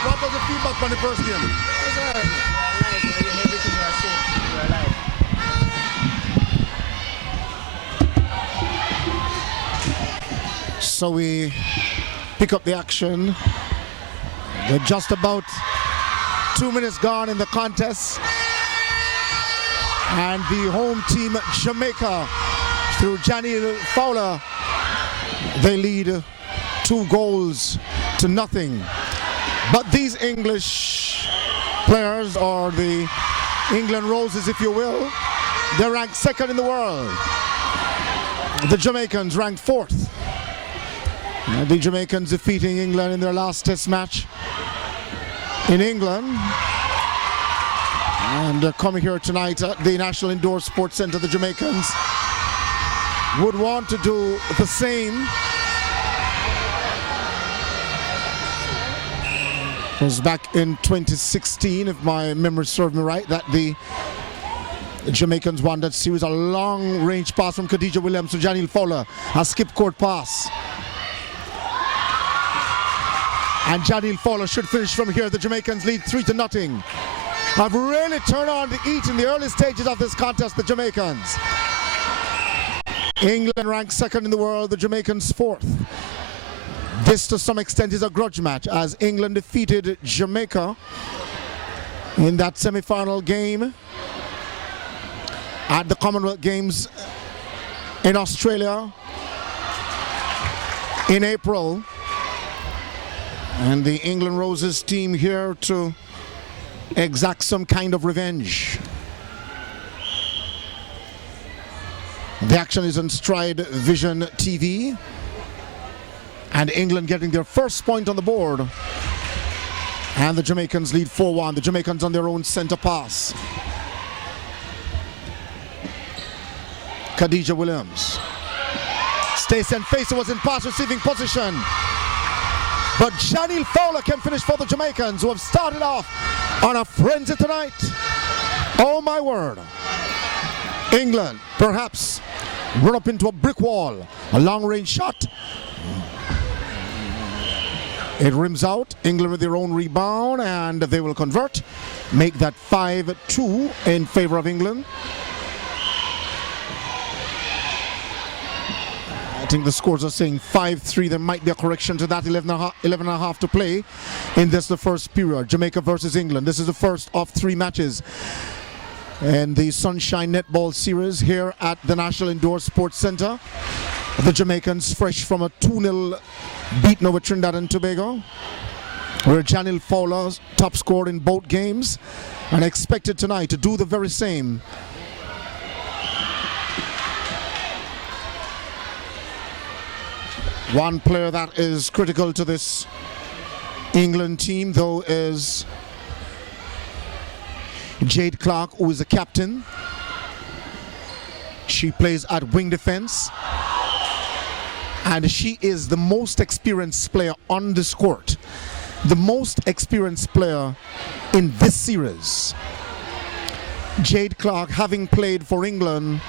What was the feedback on the first game? It was alright. We are alive. Everything we are saying, we are alive. So we pick up the action. With just about 2 minutes gone in the contest. And the home team, Jamaica, through Janil Fowler, they lead 2 goals to nothing. But these English players, or the England Roses if you will, they're ranked 2nd in the world. The Jamaicans ranked 4th. The Jamaicans defeating England in their last test match in England. And they're coming here tonight at the National Indoor Sports Centre. The Jamaicans would want to do the same. It was back in 2016, if my memory serves me right, that the Jamaicans won that series. A long-range pass from Khadija Williams to Janil Fowler. A skip-court pass. And Janil Fowler should finish from here. The Jamaicans lead 3-0. Have really turned on the heat in the early stages of this contest, the Jamaicans. England ranked second in the world, the Jamaicans fourth. This to some extent is a grudge match as England defeated Jamaica in that semi-final game at the Commonwealth Games in Australia in April. And the England Roses team here to exact some kind of revenge. The action is on Stride Vision TV. And England getting their first point on the board. And the Jamaicans lead 4-1. The Jamaicans on their own center pass. Khadija Williams. Stacey and Facer was in pass receiving position. But Janil Fowler can finish for the Jamaicans, who have started off on a frenzy tonight. Oh my word. England perhaps run up into a brick wall. A long range shot. It rims out. England with their own rebound, and they will convert. Make that 5-2 in favor of England. I think the scores are saying 5-3. There might be a correction to that. 11 and a half to play in this, the first period. Jamaica versus England. This is the first of 3 matches in the Sunshine Netball Series here at the National Indoor Sports Center. The Jamaicans fresh from a 2-0 beaten over Trinidad and Tobago, where Janil Fowler top scored in both games and expected tonight to do the very same. One player that is critical to this England team, though, is Jade Clark, who is the captain. She plays at wing defense, and she is the most experienced player on this court, the most experienced player in this series. Jade Clark, having played for England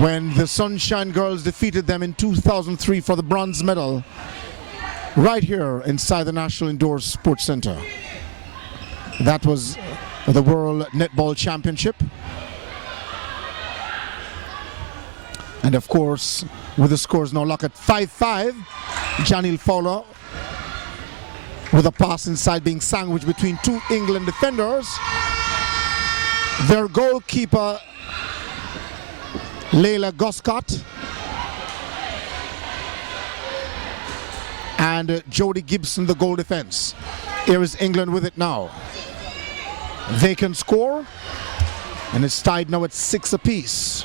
when the Sunshine Girls defeated them in 2003 for the bronze medal, right here inside the National Indoor Sports Center. That was the World Netball Championship. And of course, with the scores now locked at 5-5, Janil Fowler with a pass inside being sandwiched between 2 England defenders. Their goalkeeper, Layla Goscott, and Jodie Gibson, the goal defense. Here is England with it now. They can score, and it's tied now at 6 apiece.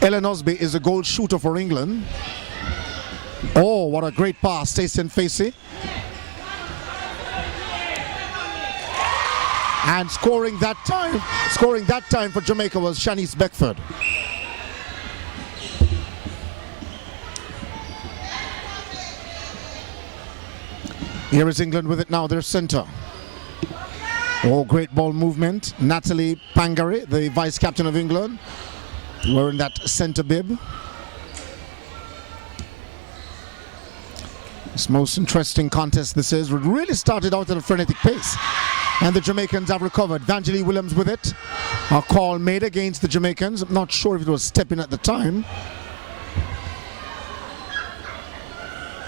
Ellen Osby is a goal shooter for England. Oh, what a great pass, Stacey and Facey. And scoring that time for Jamaica was Shanice Beckford. Here is England with it now, their center. Oh, great ball movement. Natalie Pangari, the vice captain of England, wearing that center bib. This most interesting contest this is. It really started out at a frenetic pace, and the Jamaicans have recovered. Vangelie Williams with it. A call made against the Jamaicans. I'm not sure if it was stepping at the time.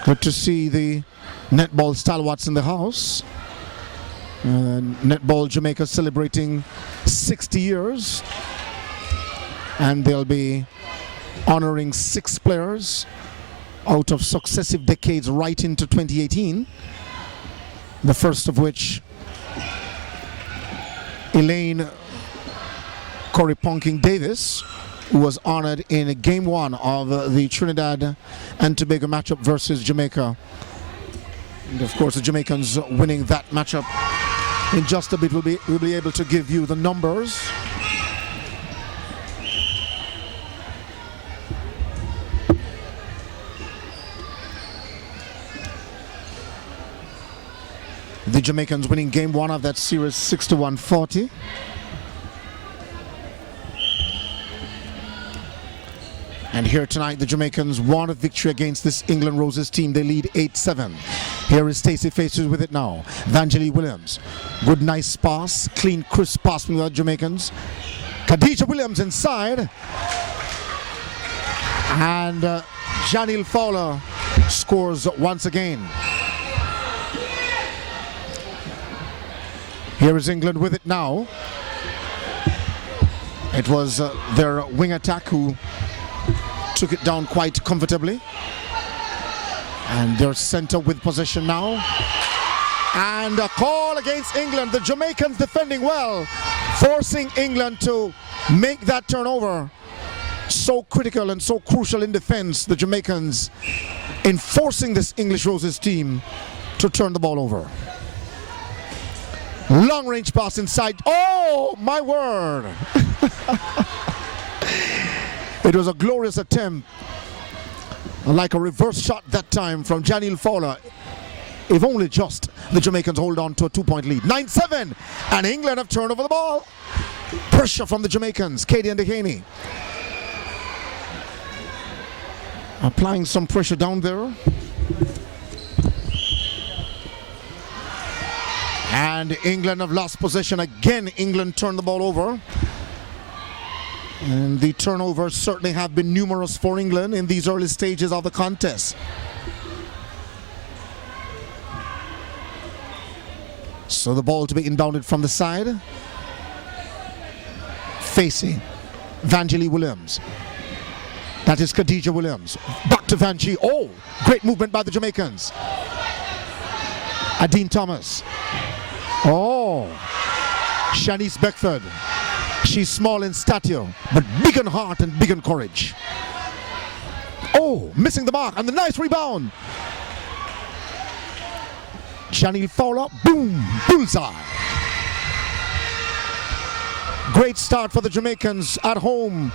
Good to see the netball stalwarts in the house. Netball Jamaica celebrating 60 years. And they'll be honoring 6 players out of successive decades right into 2018. The first of which, Elaine Corriponking Davis, who was honored in game 1 of the Trinidad and Tobago matchup versus Jamaica. And of course, the Jamaicans winning that matchup. In just a bit, we'll be able to give you the numbers. The Jamaicans winning game 1 of that series 6-140. And here tonight, the Jamaicans won a victory against this England Roses team. They lead 8-7. Here is Stacey Faces with it now. Vangelie Williams. Good, nice pass. Clean, crisp pass from the Jamaicans. Khadija Williams inside. And Janil Fowler scores once again. Here is England with it now. It was their wing attack who took it down quite comfortably. And their center with possession now. And a call against England. The Jamaicans defending well, forcing England to make that turnover. So critical and so crucial in defense, the Jamaicans, in forcing this English Roses team to turn the ball over. Long range pass inside. Oh, my word. It was a glorious attempt, like a reverse shot that time from Janil Fowler. If only just the Jamaicans hold on to a 2-point lead. 9-7, and England have turned over the ball. Pressure from the Jamaicans. Katie and Dehaney applying some pressure down there. And England have lost possession again. England turned the ball over. And the turnovers certainly have been numerous for England in these early stages of the contest. So the ball to be inbounded from the side. Facing Vangelie Williams. That is Khadija Williams. Back to Vangelie. Oh, great movement by the Jamaicans. Adine Thomas. Oh, Shanice Beckford. She's small in stature, but big in heart and big in courage. Oh, missing the mark, and the nice rebound. Janil Fowler, boom, bullseye. Great start for the Jamaicans at home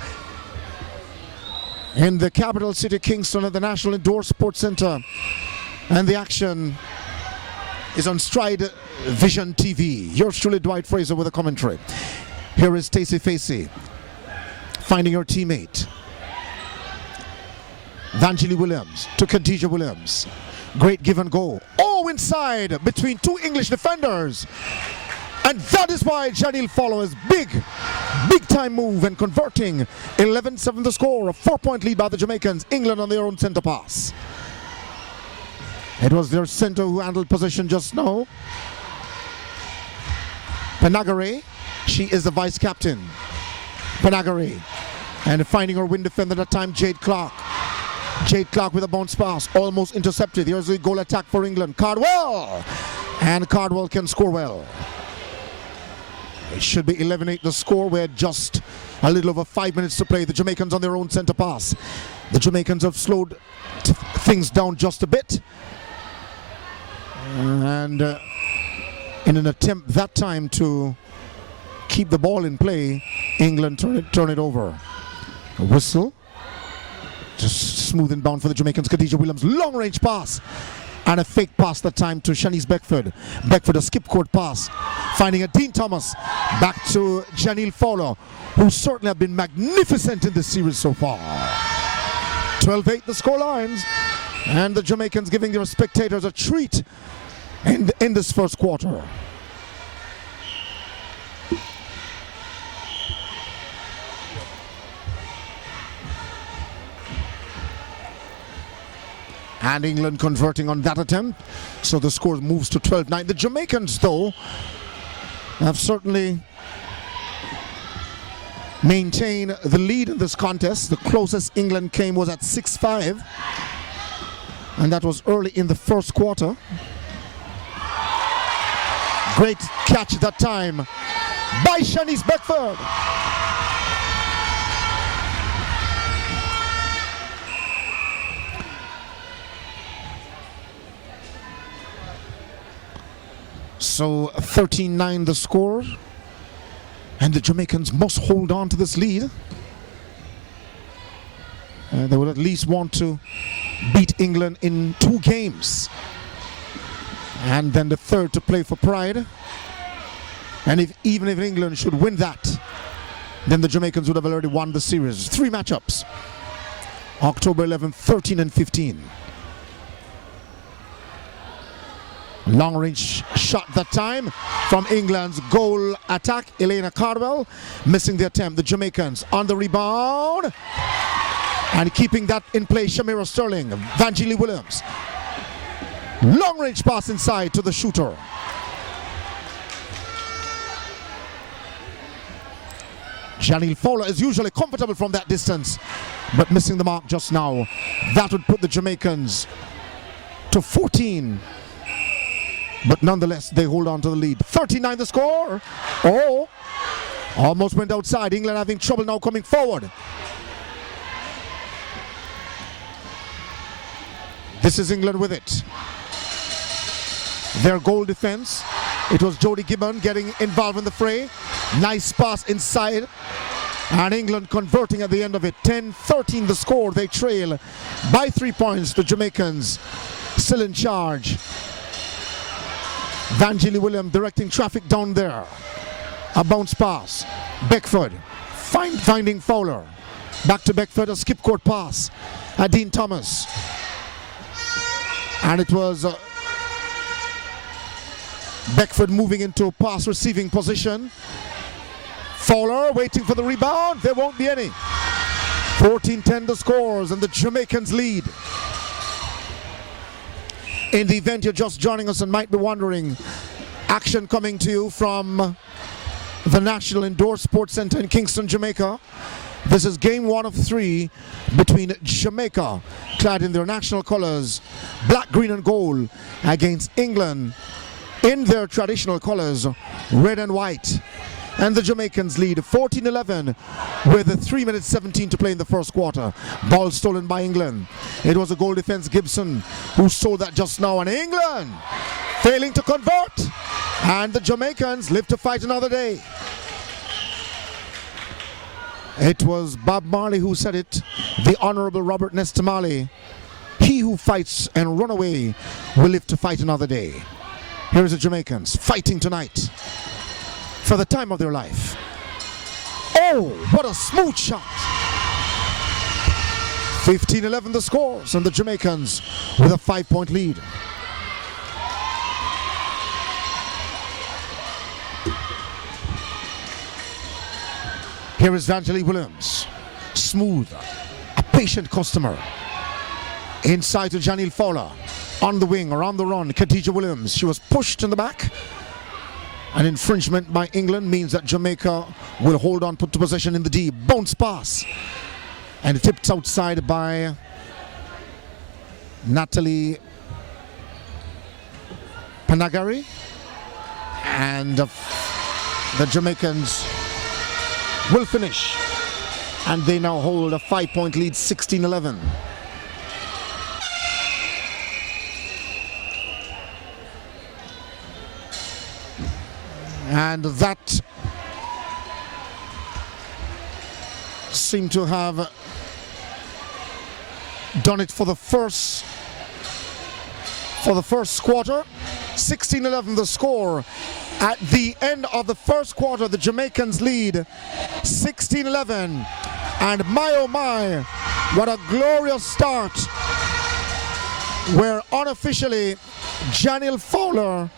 in the capital city, Kingston, at the National Indoor Sports Center. And the action is on Stride Vision TV. Yours truly, Dwight Fraser, with a commentary. Here is Stacey Facey finding her teammate. Vangelie Williams to Khadija Williams. Great give and go. Oh, inside between two English defenders. And that is why Janil Fowler is big time move and converting. 11-7 the score. A 4-point lead by the Jamaicans. England on their own center pass. It was their center who handled possession just now. Panagare. She is the vice captain. Panagare. And finding her wing defender that time, Jade Clark. Jade Clark with a bounce pass, almost intercepted. Here's the goal attack for England. Cardwell! And Cardwell can score well. It should be 11-8 the score. We're just a little over 5 minutes to play. The Jamaicans on their own center pass. The Jamaicans have slowed things down just a bit. And in an attempt that time to keep the ball in play, England turn it over. A whistle. Just smooth and bound for the Jamaicans. Khadija Williams, long range pass. And a fake pass that time to Shanice Beckford. Beckford, a skip court pass. Finding a Dean Thomas. Back to Janil Fowler, who certainly have been magnificent in this series so far. 12-8 the score lines. And the Jamaicans giving their spectators a treat in this first quarter. And England converting on that attempt. So the score moves to 12-9. The Jamaicans, though, have certainly maintained the lead in this contest. The closest England came was at 6-5. And that was early in the first quarter. Great catch that time by Shanice Beckford. So 13-9 the score, and the Jamaicans must hold on to this lead. They will at least want to beat England in 2 games, and then the third to play for pride. And even if England should win that, then the Jamaicans would have already won the series. 3 matchups. October 11, 13 and 15. Long range shot that time from England's goal attack. Elena Cardwell missing the attempt. The Jamaicans on the rebound. And keeping that in play, Shamira Sterling, Vangelie Williams. Long range pass inside to the shooter. Janelle Fowler is usually comfortable from that distance, but missing the mark just now. That would put the Jamaicans to 14. But nonetheless, they hold on to the lead. 39 the score. Oh, almost went outside. England having trouble now coming forward. This is England with it. Their goal defense. It was Jodie Gibbon getting involved in the fray. Nice pass inside. And England converting at the end of it. 10-13 the score. They trail by 3 points. The Jamaicans still in charge. Vangelie Williams directing traffic down there. A bounce pass. Beckford finding Fowler. Back to Beckford, a skip court pass. Dean Thomas. And it was Beckford moving into pass receiving position. Fowler waiting for the rebound. There won't be any. 14-10 the scores and the Jamaicans lead. In the event you're just joining us and might be wondering, action coming to you from the National Indoor Sports Center in Kingston, Jamaica. This is game 1 of 3 between Jamaica, clad in their national colors, black, green and gold, against England in their traditional colors, red and white. And the Jamaicans lead 14-11 with 3 minutes 17 to play in the first quarter. Ball stolen by England. It was a goal defense, Gibson, who stole that just now. And England failing to convert. And the Jamaicans live to fight another day. It was Bob Marley who said it, the Honorable Robert Nesta Marley. He who fights and run away will live to fight another day. Here's the Jamaicans fighting tonight for the time of their life. Oh, what a smooth shot. 15-11 the scores and the Jamaicans with a 5-point lead. Here is Vangelie Williams. Smooth, a patient customer. Inside to Janelle Fowler. On the wing, around the run, Khadija Williams. She was pushed in the back. An infringement by England means that Jamaica will hold on, put to possession in the D. Bounce pass. And tipped outside by Natalie Panagari. And the Jamaicans will finish. And they now hold a 5-point lead, 16-11. And that seemed to have done it for the first quarter. 16-11 the score. At the end of the first quarter, the Jamaicans lead 16-11. And my oh my, what a glorious start, where unofficially Janelle Fowler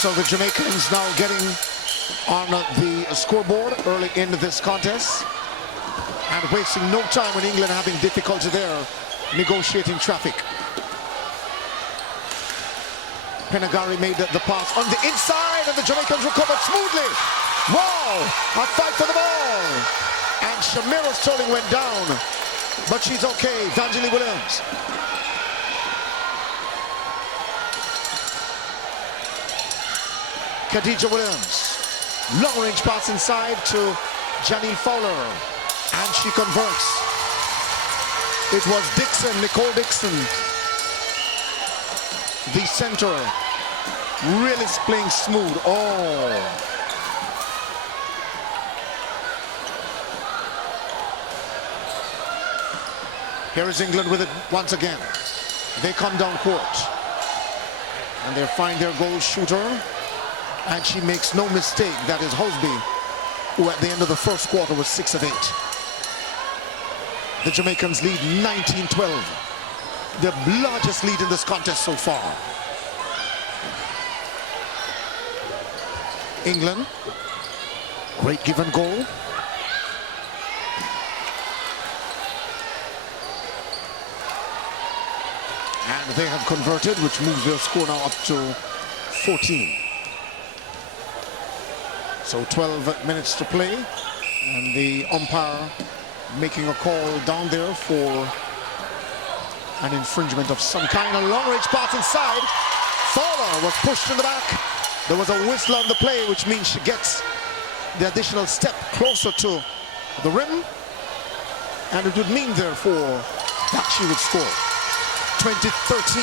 So the Jamaicans now getting on the scoreboard early in this contest and wasting no time when England having difficulty there negotiating traffic. Penagari made the pass on the inside and the Jamaicans recovered smoothly. Wow, a fight for the ball. And Shamira Sterling went down, but she's okay. Vanjali Williams. Khadija Williams. Long range pass inside to Janine Fowler. And she converts. It was Dixon, Nicole Dixon, the center, really playing smooth. Oh. Here is England with it once again. They come down court. And they find their goal shooter. And she makes no mistake. That is Hosby, who at the end of the first quarter was 6 of 8. The Jamaicans lead 19-12. The largest lead in this contest so far. England, great give and goal. And they have converted, which moves their score now up to 14. So 12 minutes to play, and the umpire making a call down there for an infringement of some kind. A long-range pass inside. Fowler was pushed in the back. There was a whistle on the play, which means she gets the additional step closer to the rim. And it would mean, therefore, that she would score. 2013.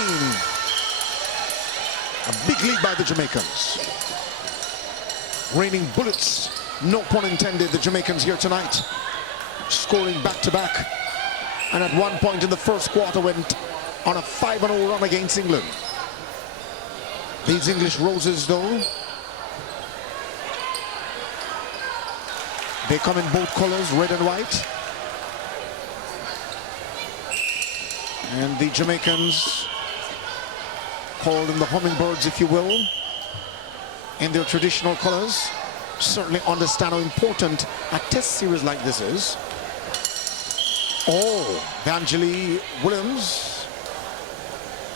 A big lead by the Jamaicans. Raining bullets, no pun intended, the Jamaicans here tonight. Scoring back-to-back. And at one point in the first quarter went on a 5-0 run against England. These English Roses, though, they come in both colors, red and white. And the Jamaicans, called them the Hummingbirds, if you will, in their traditional colors, certainly understand how important a test series like this is. Oh, Vanjali Williams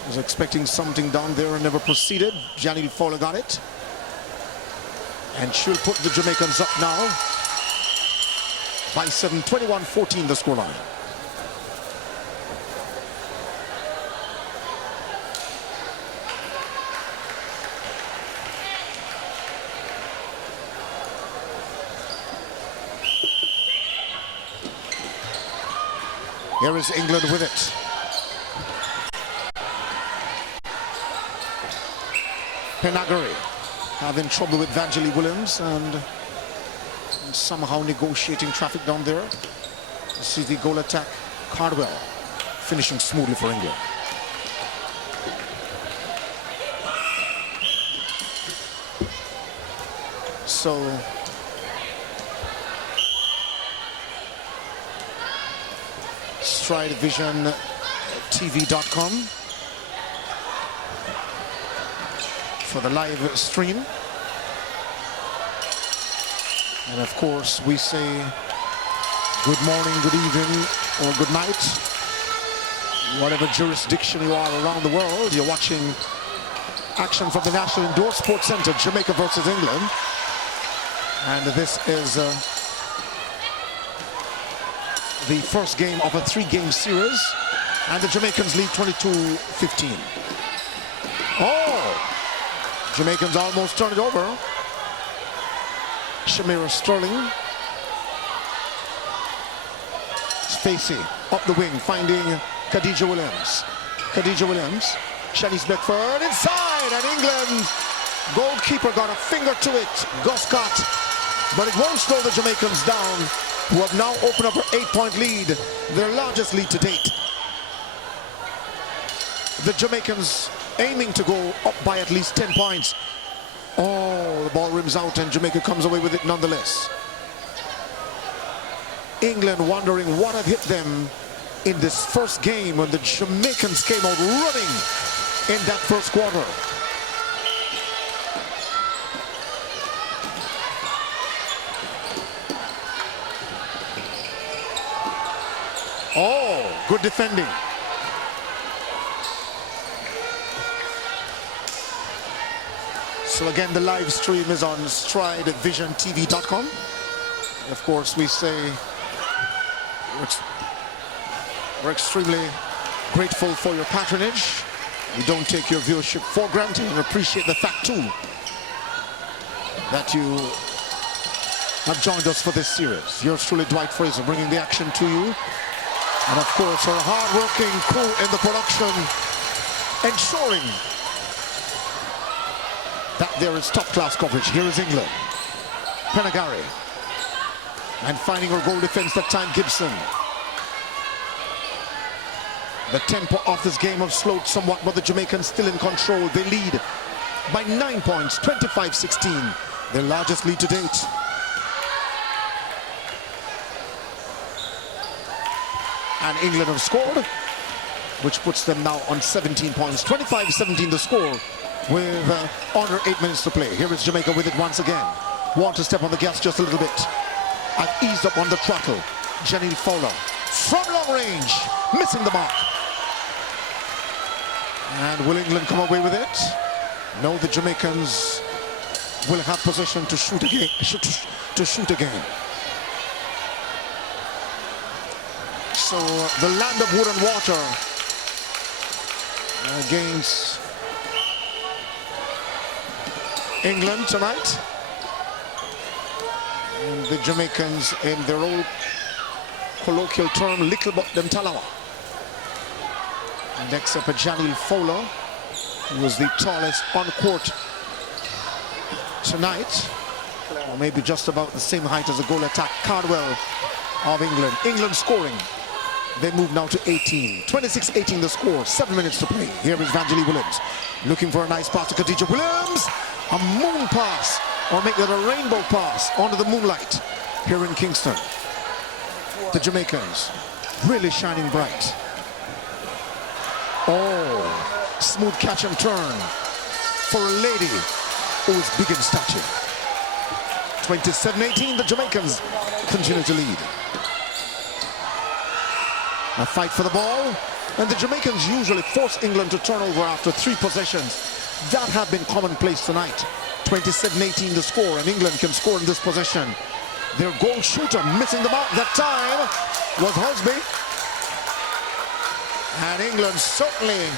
was expecting something down there and never proceeded. Janine Fowler got it. And she'll put the Jamaicans up now by 7, 21-14 the scoreline. Here is England with it. Penagari having trouble with Vanjali Williams and somehow negotiating traffic down there. This is the goal attack. Cardwell finishing smoothly for England. So StrideVisionTV.com for the live stream. And of course we say good morning, good evening, or good night. Whatever jurisdiction you are around the world, you're watching action from the National Indoor Sports Center, Jamaica versus England. And this is the first game of a 3-game series, and the Jamaicans lead 22-15. Oh, Jamaicans almost turned it over. Shamira Sterling. Spacey up the wing, finding Khadija Williams. Khadija Williams, Shanice Beckford inside, and England goalkeeper got a finger to it. Gus Scott, but it won't slow the Jamaicans down, who have now opened up an 8-point lead, their largest lead to date. The Jamaicans aiming to go up by at least 10 points. Oh, the ball rims out and Jamaica comes away with it nonetheless. England wondering what had hit them in this first game when the Jamaicans came out running in that first quarter. Oh, good defending. So again, the live stream is on stridevisiontv.com. Of course, we say we're extremely grateful for your patronage. We don't take your viewership for granted and appreciate the fact too that you have joined us for this series. Yours truly, Dwight Fraser, bringing the action to you. And of course, our hard-working crew in the production, ensuring that there is top-class coverage. Here is England. Penagari. And finding her goal defense that time, Gibson. The tempo of this game have slowed somewhat, but the Jamaicans still in control. They lead by 9 points, 25-16. Their largest lead to date. And England have scored, which puts them now on 17 points. 25-17 the score with under 8 minutes to play. Here is Jamaica with it once again. Want to step on the gas just a little bit. I've eased up on the throttle. Janine Fowler from long range, missing the mark. And will England come away with it? No, the Jamaicans will have possession to shoot again. To shoot again. So the land of wood and water against England tonight. And the Jamaicans, in their old colloquial term, little but them talawa. Next up, Janil Fowler, who was the tallest on court tonight, or maybe just about the same height as the goal attack Cardwell of England. England scoring. They move now to 18. 26-18 the score, 7 minutes to play. Here is Vangelie Williams, looking for a nice pass to Khadija Williams. A moon pass, or make that a rainbow pass under the moonlight here in Kingston. The Jamaicans really shining bright. Oh, smooth catch and turn for a lady who is big in stature. 27-18, the Jamaicans continue to lead. A fight for the ball, and the Jamaicans usually force England to turn over after 3 possessions. That have been commonplace tonight. 27-18 the score, and England can score in this possession. Their goal shooter missing the mark that time was Husby. And England certainly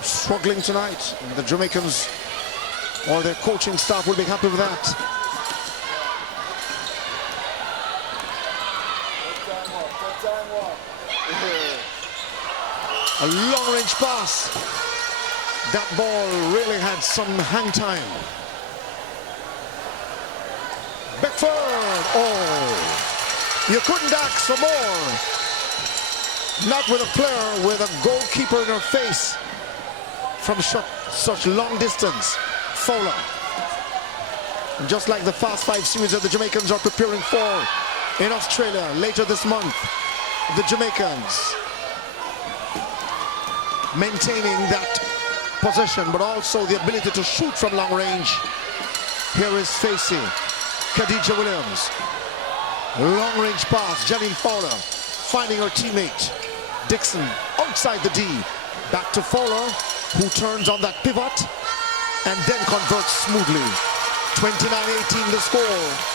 struggling tonight. The Jamaicans or their coaching staff will be happy with that. A long-range pass. That ball really had some hang time. Beckford. Oh, you couldn't ask for more. Not with a player with a goalkeeper in her face from such long distance. Fowler. And just like the Fast 5 series that the Jamaicans are preparing for in Australia later this month, the Jamaicans maintaining that possession, but also the ability to shoot from long range. Here is Facey, Khadija Williams. Long range pass, Janine Fowler finding her teammate. Dixon outside the D. Back to Fowler, who turns on that pivot and then converts smoothly. 29-18 the score.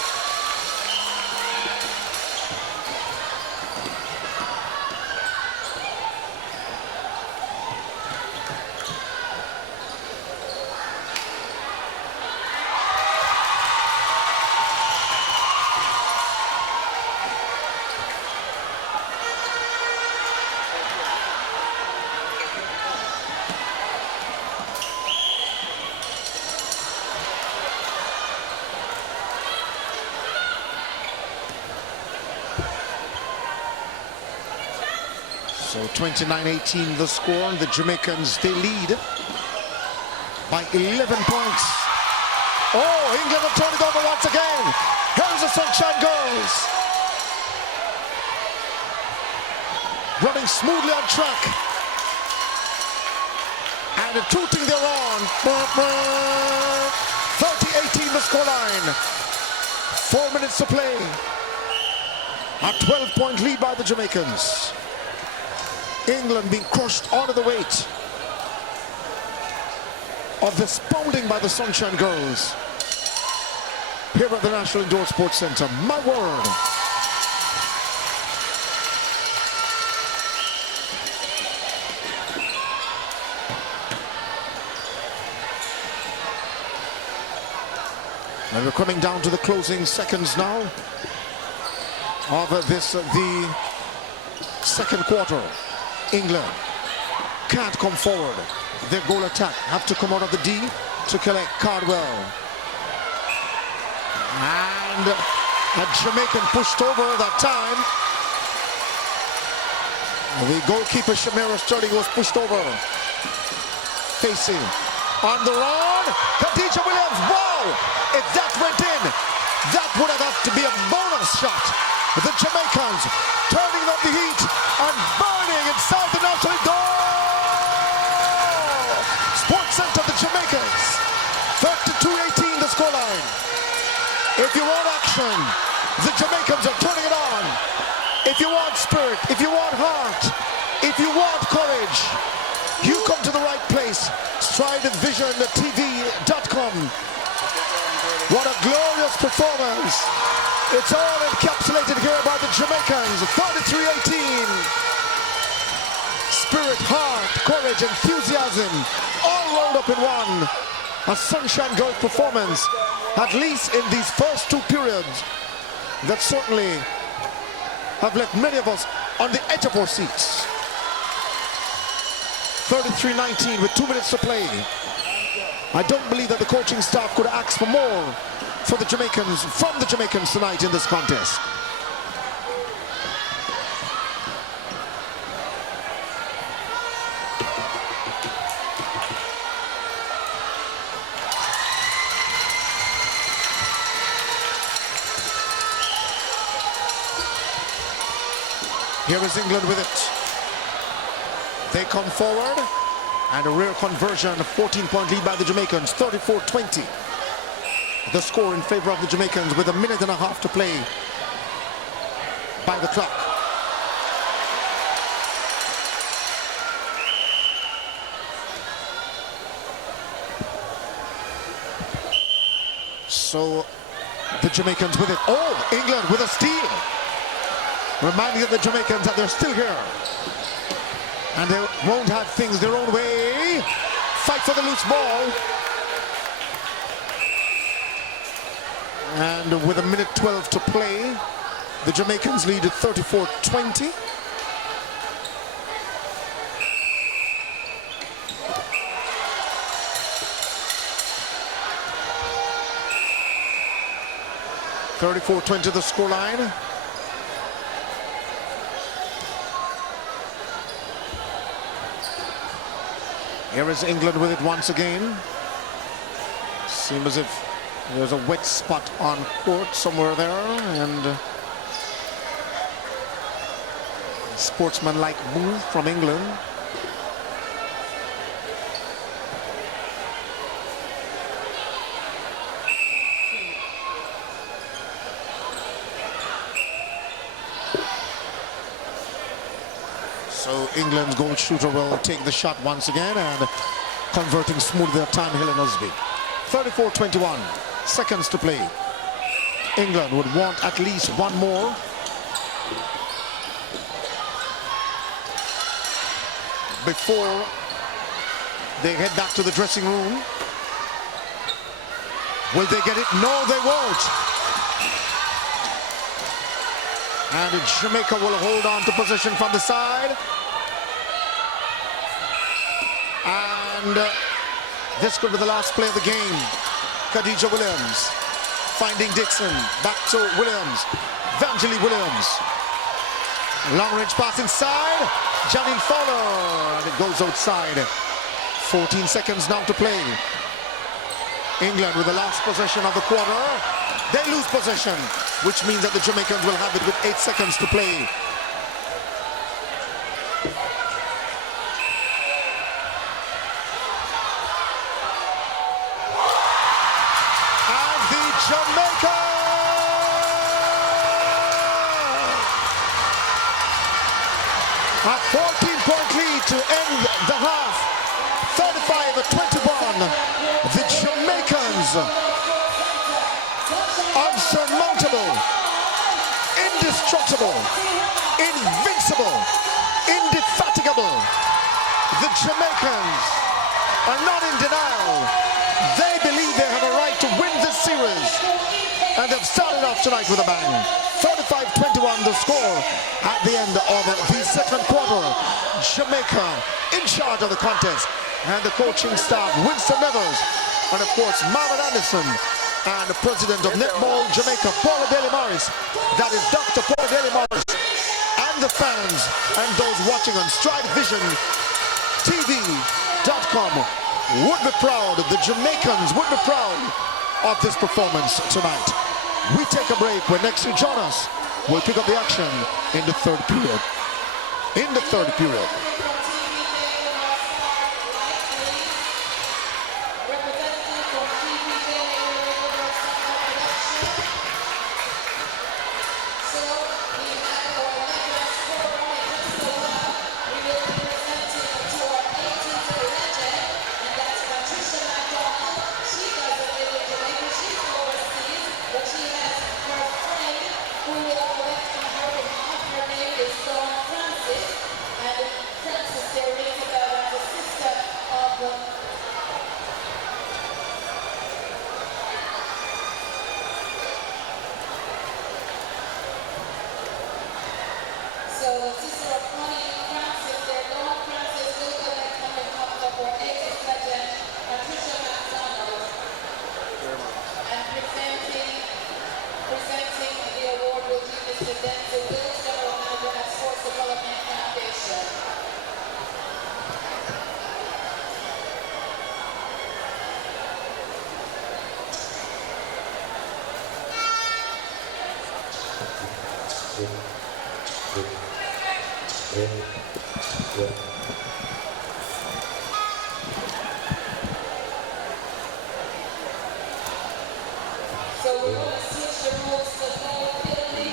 So 29-18 the score. The Jamaicans, they lead by 11 points. Oh, England have turned it over once again. Here's the Sunshine Girls. Running smoothly on track. And the tooting they're on. 30-18 the scoreline. 4 minutes to play. A 12-point lead by the Jamaicans. England being crushed under the weight of this pounding by the Sunshine Girls here at the National Indoor Sports Centre. My word. And we're coming down to the closing seconds now of the second quarter. England can't come forward. Their goal attack have to come out of the D to collect Cardwell. And a Jamaican pushed over that time. The goalkeeper Shamira Sturdy was pushed over. Facing on the run, Khadija Williams. Wow! If that went in, that would have had to be a bonus shot. The Jamaicans turning up the heat and burning inside the national door. Sports Centre, the Jamaicans. 32-18 the scoreline. If you want action, the Jamaicans are turning it on. If you want spirit, if you want heart, if you want courage, you come to the right place. StrideVisionTV.com. What a glorious performance. It's all encapsulated here by the Jamaicans. 33-18. Spirit, heart, courage, enthusiasm, all rolled up in one. A Sunshine Girls performance, at least in these first two periods, that certainly have left many of us on the edge of our seats. 33-19 with 2 minutes to play. I don't believe that the coaching staff could ask for more for the Jamaicans, from the Jamaicans tonight in this contest. Here is England with it. They come forward, and a rare conversion, a 14-point lead by the Jamaicans, 34-20. The score in favor of the Jamaicans with a minute and a half to play by the clock. So the Jamaicans with it. Oh, England with a steal. Reminding the Jamaicans that they're still here. And they won't have things their own way. Fight for the loose ball. And with a minute 12 to play, the Jamaicans lead at 34-20. The scoreline. Here is England with it once again. Seems as if there's a wet spot on court somewhere there, and sportsmanlike move from England. So England's goal shooter will take the shot once again, and converting smoothly that time, Helen Osby. 34-21, seconds to play. England would want at least one more. Before they head back to the dressing room. Will they get it? No, they won't. And Jamaica will hold on to possession from the side. And this could be the last play of the game. Khadija Williams finding Dixon. Back to Williams. Vangelie Williams. Long range pass inside. Janine Fowler. And it goes outside. 14 seconds now to play. England with the last possession of the quarter. They lose possession, which means that the Jamaicans will have it with 8 seconds to play. And the Jamaica A 14-point lead to end the half. 35-21. The Jamaicans, unsurmountable, indestructible, invincible, indefatigable. The Jamaicans are not in denial. They believe they have a right to win this series, and they've started off tonight with a bang. 35-21 the score at the end of the second quarter. Jamaica in charge of the contest, and the coaching staff, Winston Nevers, and of course Marvin Anderson, and the president of Netball Jamaica, Paul Daly-Morris. That is Dr. Paul Daly-Morris, and the fans and those watching on StrideVisionTV.com would be proud. The Jamaicans would be proud of this performance tonight. We take a break. When next you join us, we'll pick up the action in the third period. In the third period.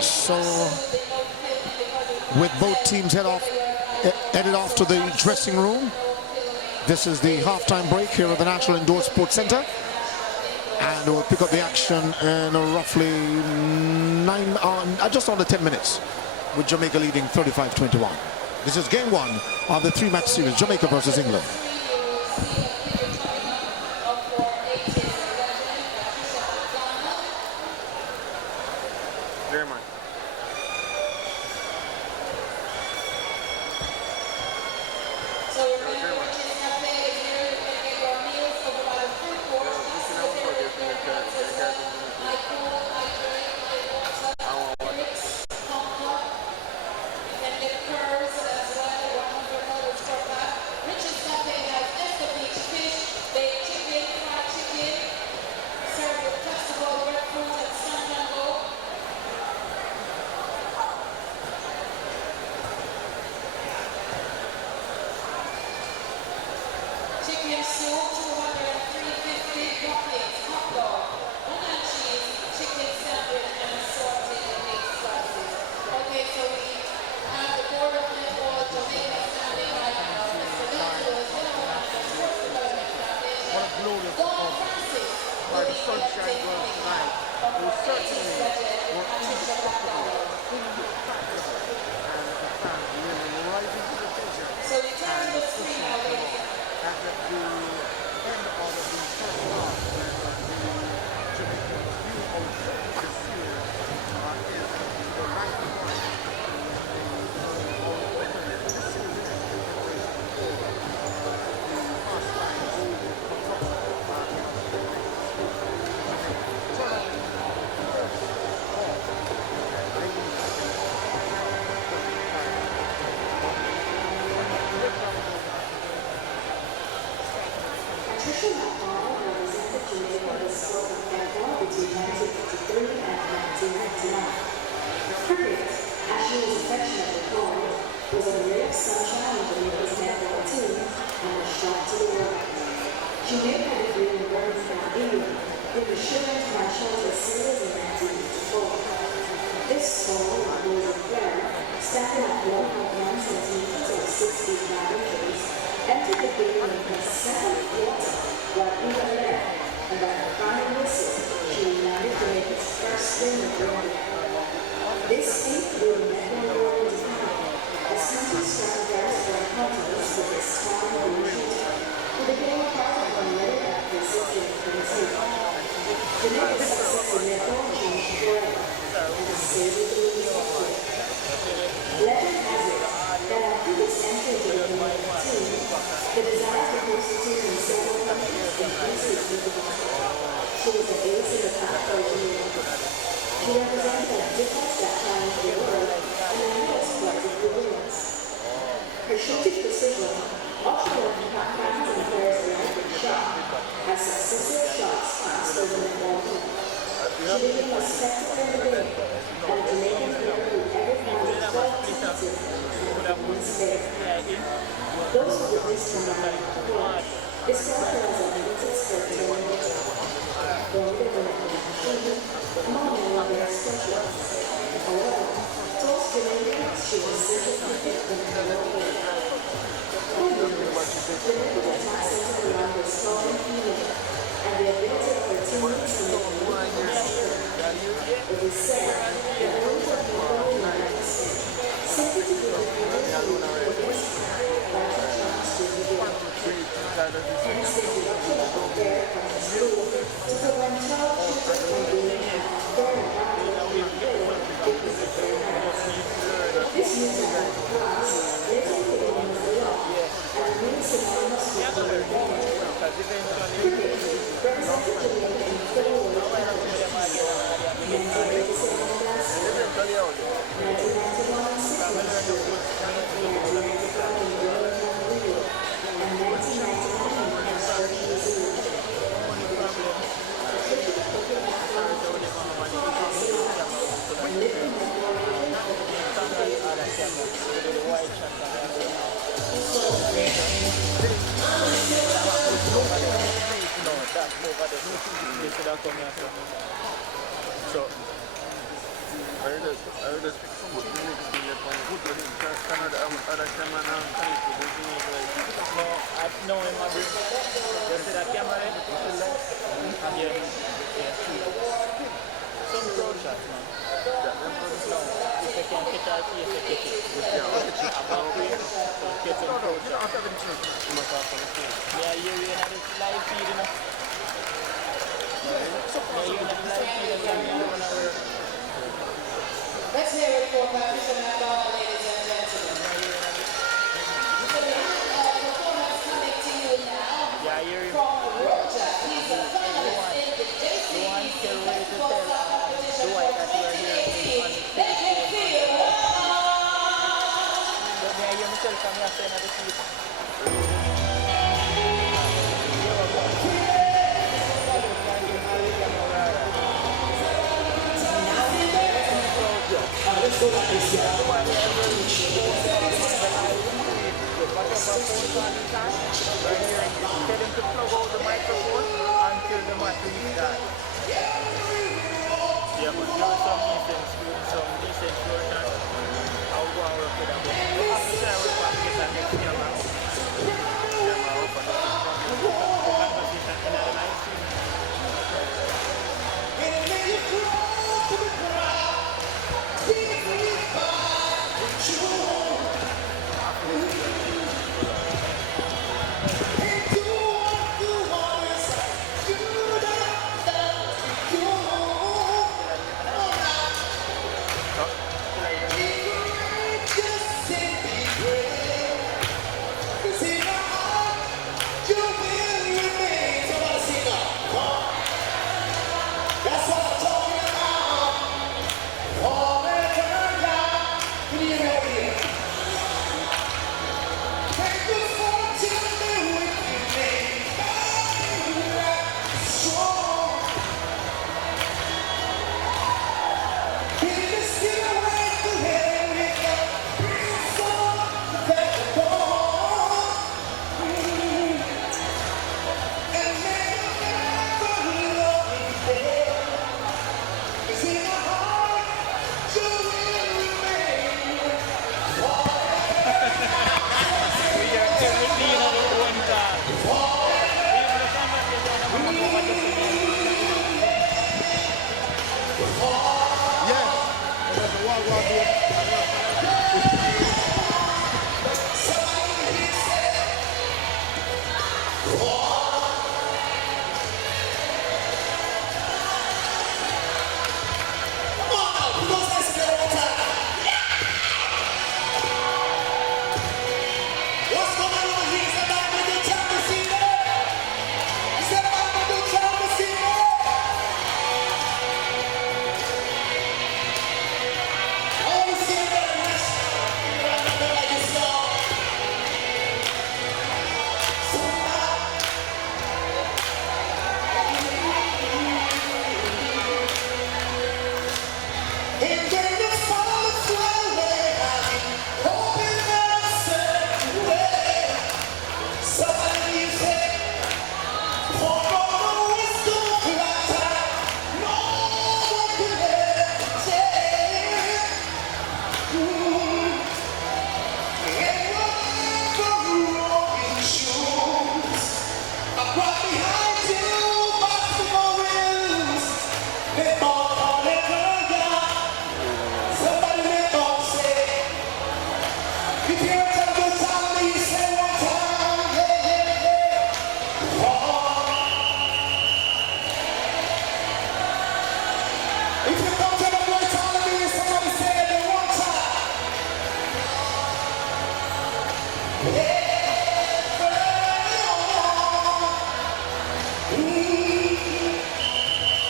So, with both teams headed off to the dressing room. This is the halftime break here at the National Indoor Sports Center, and we'll pick up the action in roughly just under 10 minutes, with Jamaica leading 35-21. This is game one of the three-match series, Jamaica versus England. This song was a prayer, starting at 1 of 1 centimeter entered the game in her second quarter while England led, and by the final whistle, she landed Jamaica's first win of the round. This feat will never go in Japan, as countries strategize for encounters with a strong home sheet, with the game part of one letter at the 16th. Jamaica's success in netball changed forever, to say the least of it. Legend has it that our biggest entry into the Jamaica team, the desire to host the team in several countries increases with the time. She was the ace in the pack for a year. She represents a difference that challenged the world and a new sport of brilliance. Her shooting precision, often left pack fans and players alike in shock, as successive shots passed over the ball. She became a spectacle in the game, and the Jamaican player who ever found it quite defensive would win space. Those who witnessed her live described her as a limited sport in the nature. Though they were among them were very special. However, towards Jamaica, she was significant in her own way. Jamaica's attack centered around her strong feeling and the ability of her teammates to make a move from center. It is said that those of people in the United States simply to be defeated against vital chance to the game. Kingston directed a fair from the school to prevent 12 children from being very happy and filled because of their hands. This music class later became a law and made synonymous with the revenge. Cricket represented Jamaica in 4 World Championships. 1987 last year, 1991 in Sydney, 1995 in Birmingham, New York, and 1999 in Casper, New Zealand. The cricket cricket background passing on and lifting the ball So, I heard this food mix in the Canada, other camera now, no, I know in my brain. You see that camera there? And some pro shots, man. No, if you can catch our face, you catch it. Yeah, I'll catch it. About way, so catch some pro shots. Yeah, you're in a live feed, you know. Let's hear it for Patricia Netball, ladies and gentlemen. So we have performance coming to you now from Roger. He's the finalist in the JCBC Basketball Competition for 2018. Make him feel Tell him to plug out the microphone until the match is done. Yeah, but there are some decent version. I'll go and work with them. After I will practice and next camera. Camera open up the conversation in a nice scene.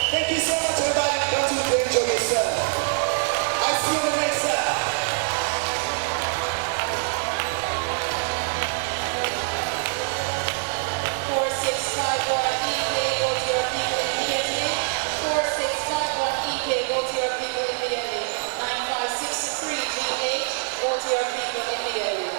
Thank you so much, everybody. Don't you enjoy yourself. I'll see you on the next side. 4651 EK, go to your people immediately. 4651 EK, go to your people immediately. 9563 GH, go to your people immediately.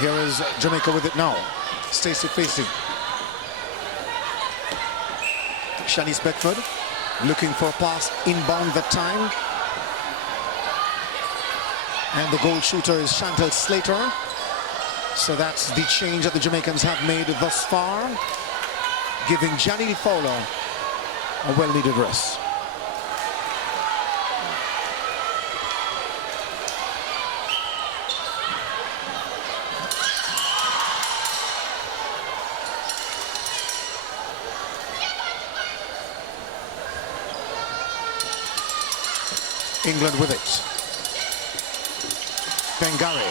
Here is Jamaica with it now. Stacey facing. Shanice Beckford looking for a pass inbound that time. And the goal shooter is Chantal Slater. So that's the change that the Jamaicans have made thus far, giving Janine Fowler a well-needed rest. England with it. Bengare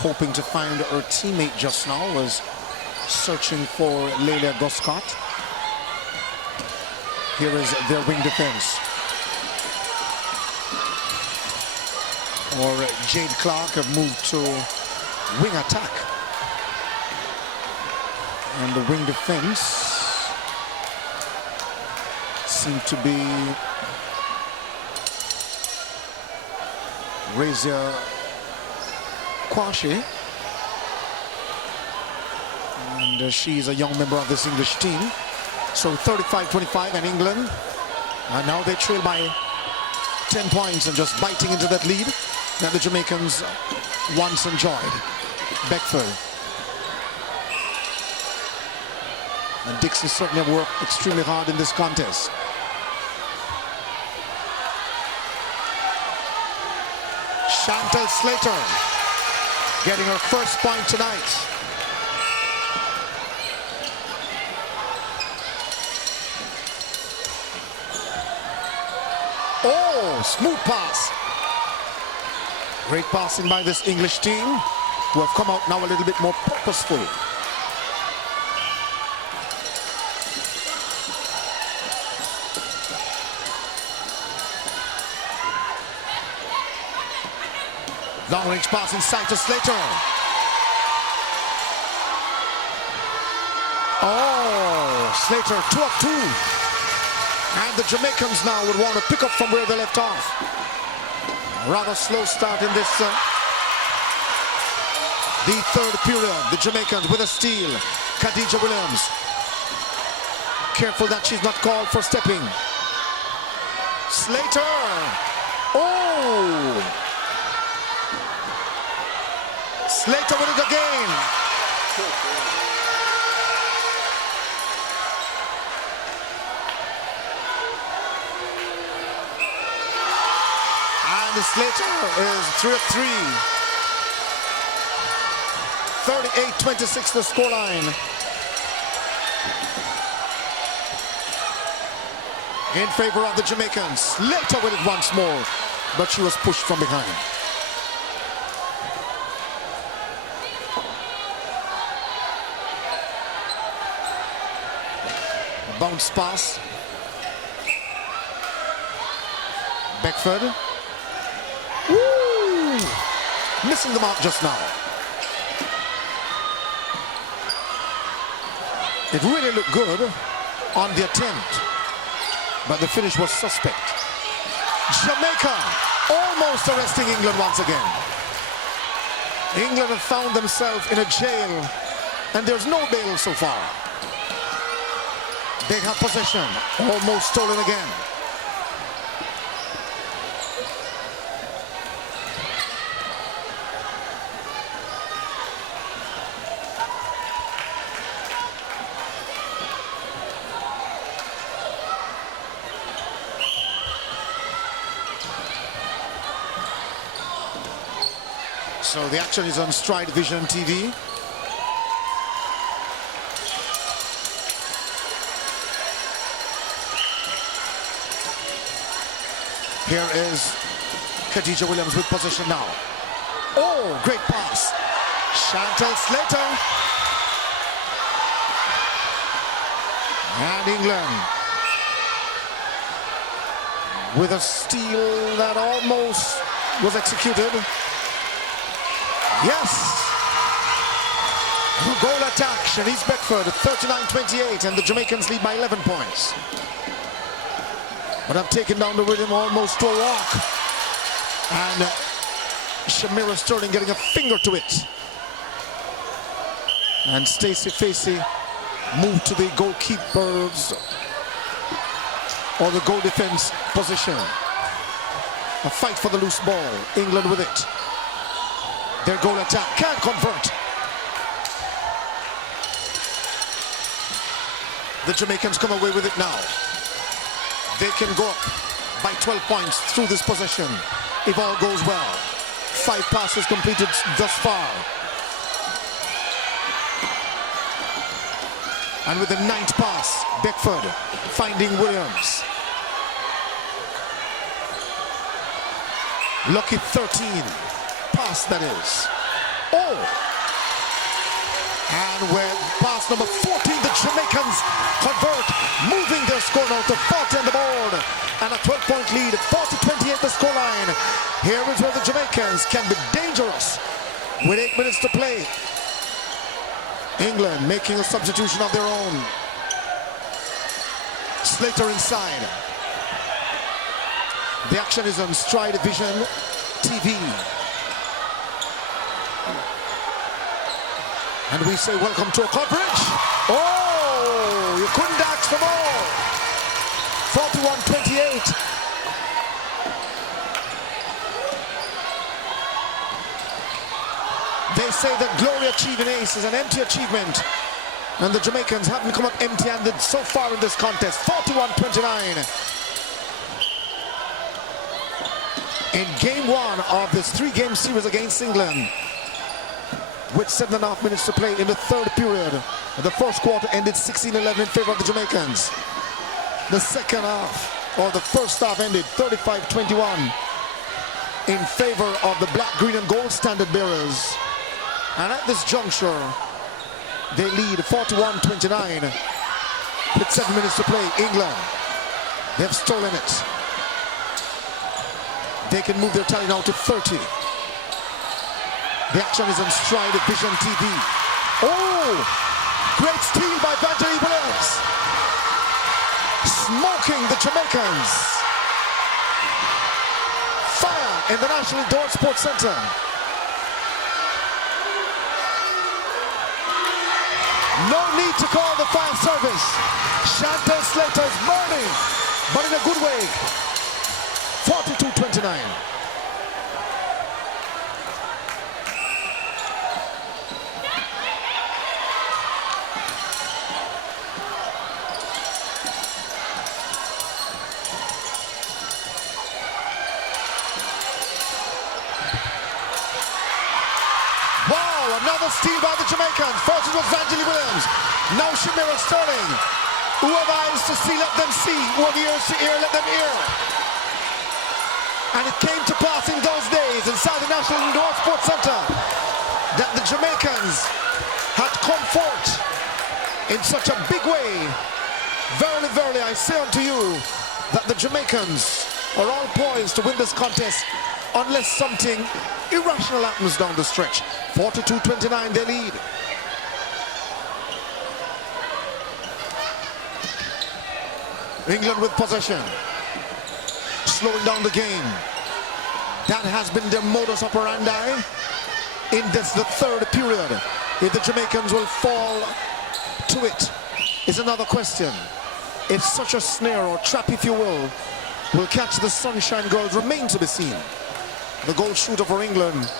hoping to find her teammate just now, was searching for Leila Goscott. Here is their wing defense. Or Jade Clark have moved to wing attack. And the wing defense seem to be Razia Kwashi, and she's a young member of this English team. So 35-25 and England, and now they trail by 10 points and just biting into that lead that the Jamaicans once enjoyed. Beckford. And Dixon certainly have worked extremely hard in this contest. Chantal Slater getting her first point tonight. Oh, smooth pass. Great passing by this English team, who have come out now a little bit more purposeful. Long range pass inside to Slater. Oh, Slater 2 of 2. And the Jamaicans now would want to pick up from where they left off. Rather slow start in this, the third period. The Jamaicans with a steal. Khadija Williams. Careful that she's not called for stepping. Slater. Oh. Slater with it again. And Slater is 3 of 3. 38-26 the scoreline. In favor of the Jamaicans. Slater with it once more, but she was pushed from behind. Bounce pass. Beckford. Woo! Missing the mark just now. It really looked good on the attempt, but the finish was suspect. Jamaica almost arresting England once again. England have found themselves in a jail, and there's no bail so far. They have possession, almost stolen again. So the action is on Stride Vision TV. Here is Khadija Williams with possession now. Oh, great pass. Chantal Slater. And England with a steal that almost was executed. Yes. Goal attack. Shanice Beckford, 39-28, and the Jamaicans lead by 11 points. But I've taken down the rhythm almost to a walk. And Shamira Sterling getting a finger to it. And Stacey Facey moved to the goalkeeper's or the goal defense position. A fight for the loose ball. England with it. Their goal attack can't convert. The Jamaicans come away with it now. They can go up by 12 points through this possession if all goes well. 5 passes completed thus far. And with the 9th pass, Beckford finding Williams. Lucky 13 pass, that is. Oh! And with pass number 14, the Jamaicans convert, moving their score now to 40 on the board. And a 12-point lead, 40-28 the scoreline. Here is where the Jamaicans can be dangerous with 8 minutes to play. England making a substitution of their own. Slater inside. The action is on Stride Vision TV. And we say welcome to our coverage. Oh, you couldn't ask for more. 41-28. They say that glory achieving ace is an empty achievement. And the Jamaicans haven't come up empty-handed so far in this contest. 41-29. In game 1 of this 3-game series against England, with 7.5 minutes to play in the 3rd period. The first quarter ended 16-11 in favor of the Jamaicans. The second half, or the first half, ended 35-21 in favor of the black, green and gold standard bearers. And at this juncture, they lead 41-29 with 7 minutes to play. England, they've stolen it. They can move their tally now to 30. The action is on Stride Vision TV. Oh! Great steal by Vanjali Williams. Smoking the Jamaicans. Fire in the National Indoor Sports Center. No need to call the fire service. Chantal Slater is burning, but in a good way. 42-29. Another steal by the Jamaicans. First it was Vanjali Williams. Now Shamira Sterling. Who have eyes to see, let them see. Who have ears to hear, let them hear. And it came to pass in those days inside the National Indoor Sports Center that the Jamaicans had come forth in such a big way Verily, verily, I say unto you that the Jamaicans are all poised to win this contest unless something irrational happens down the stretch. 42-29, they lead. England with possession, slowing down the game. That has been their modus operandi in this, the third period. If the Jamaicans will fall to it is another question. If such a snare or trap, if you will catch the Sunshine Girls remains to be seen. The goal shooter for England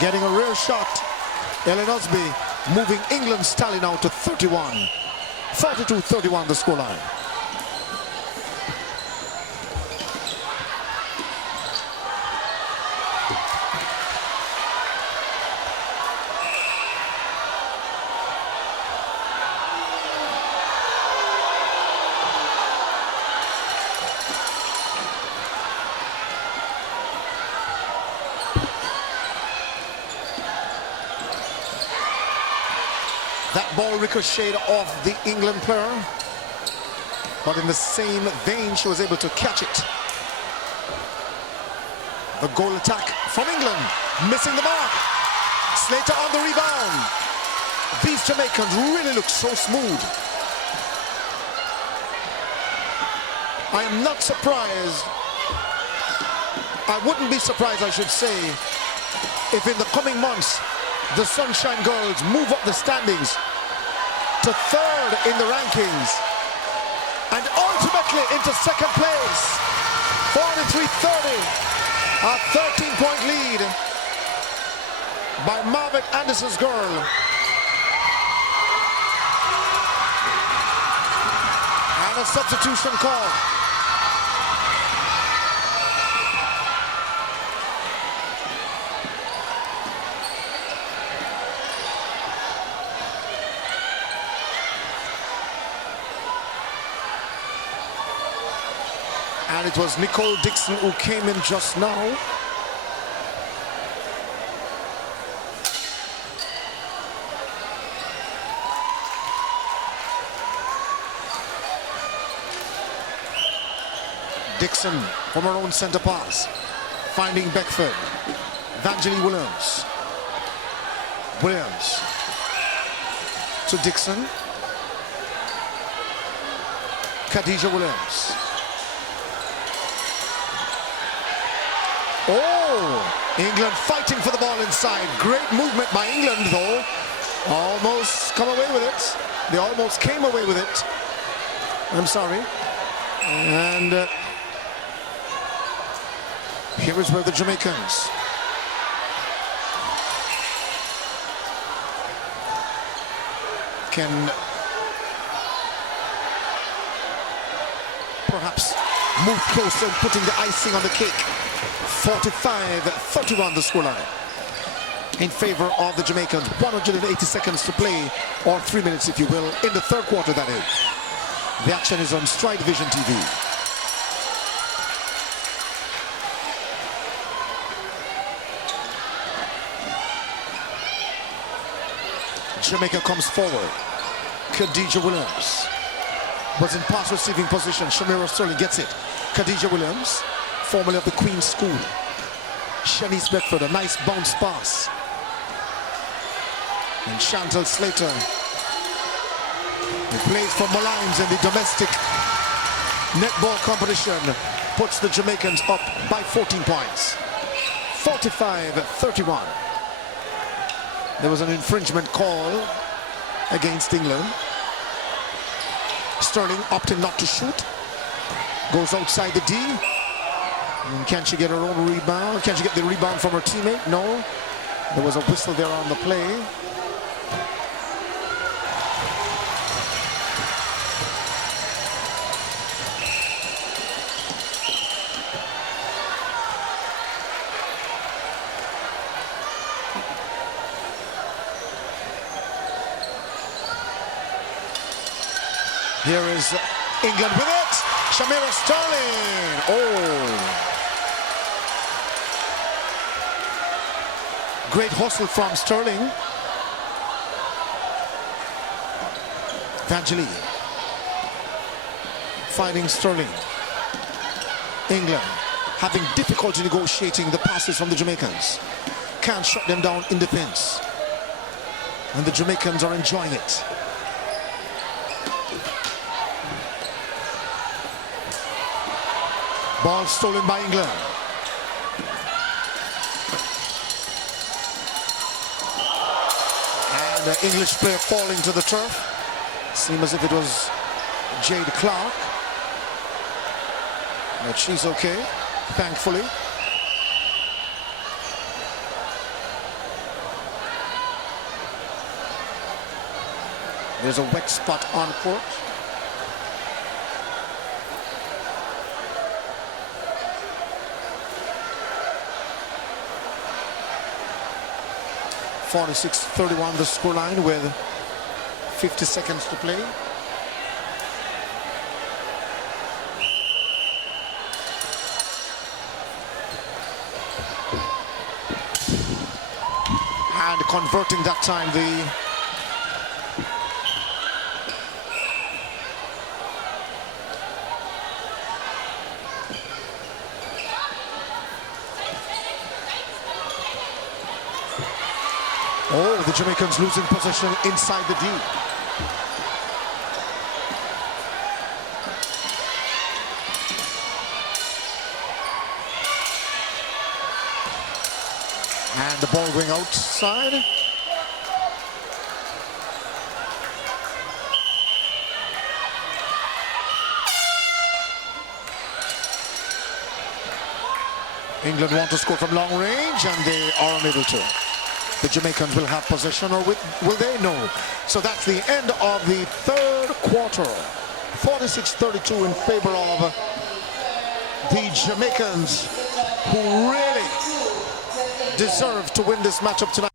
getting a rare shot. Ellen Osby moving England's tally now to 31. 42-31 the scoreline. That ball ricocheted off the England player, but in the same vein, she was able to catch it. The goal attack from England, missing the mark. Slater on the rebound. These Jamaicans really look so smooth. I am not surprised. I wouldn't be surprised, I should say, if in the coming months, the Sunshine Girls move up the standings to third in the rankings and ultimately into second place. 43-30, a 13-point lead by Marvin Anderson's girl. And a substitution call. And it was Nicole Dixon who came in just now. Dixon from her own center pass, finding Beckford. Vangelie Williams. Williams to Dixon. Khadijah Williams. Oh, England fighting for the ball inside. Great movement by England, though. Almost come away with it. They almost came away with it. I'm sorry. And here is where the Jamaicans can perhaps move closer and putting the icing on the cake. 45-31 the scoreline in favor of the Jamaicans. 180 seconds to play, or 3 minutes if you will, in the third quarter, that is. The action is on Stride Vision TV. Jamaica comes forward. Khadijah Williams was in pass receiving position. Shamira Sterling gets it. Khadijah Williams, formerly of the Queen's School. Shanice Beckford, a nice bounce pass. And Chantal Slater, who plays for Malines in the domestic netball competition, puts the Jamaicans up by 14 points. 45-31. There was an infringement call against England. Sterling opting not to shoot. Goes outside the D. And can she get her own rebound? Can she get the rebound from her teammate? No. There was a whistle there on the play. Here is England with it. Shamira Sterling. Oh. Great hustle from Sterling. Vangelie. finding Sterling. England having difficulty negotiating the passes from the Jamaicans. Can't shut them down in defense. And the Jamaicans are enjoying it. Ball stolen by England. And the English player falling to the turf. Seemed as if it was Jade Clark. But she's okay, thankfully. There's a wet spot on court. (46-31) the scoreline with 50 seconds to play. And converting that time the the Jamaicans losing possession inside the D. And the ball going outside. England want to score from long range and they are unable to. The Jamaicans will have possession, or will they? No. So that's the end of the third quarter. 46-32 in favor of the Jamaicans, who really deserve to win this matchup tonight.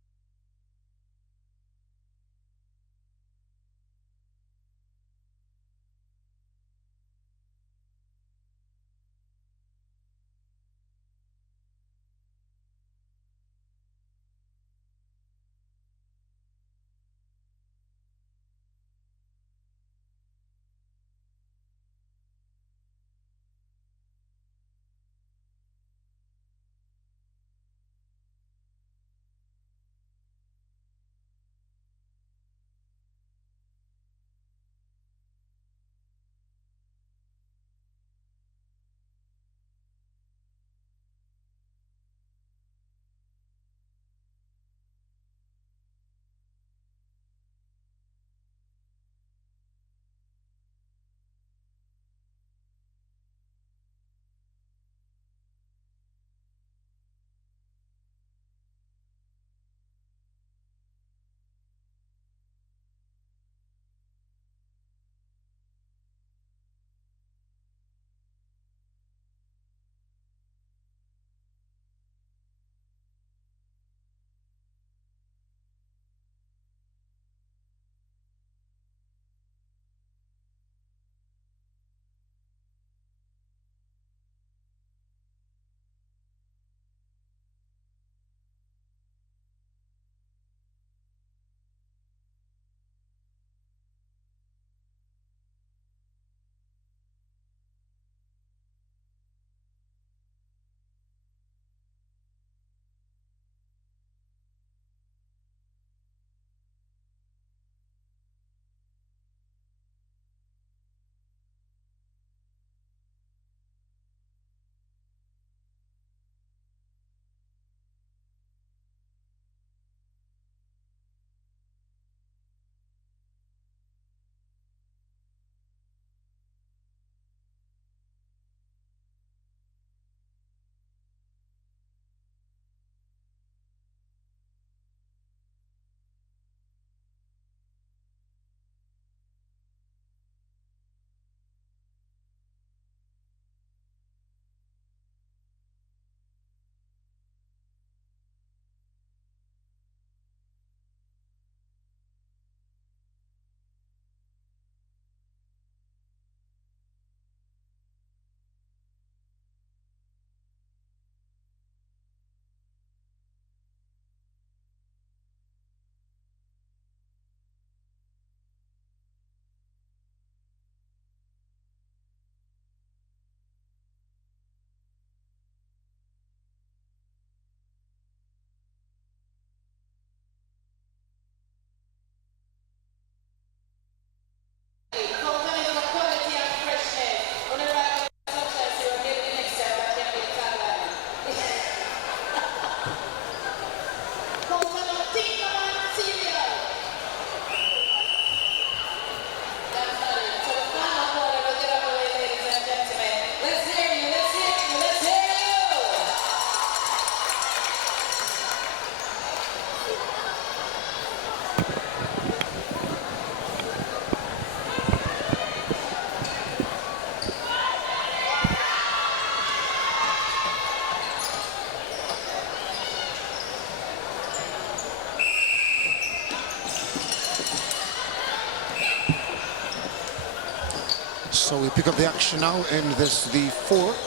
So we pick up the action now in this, the fourth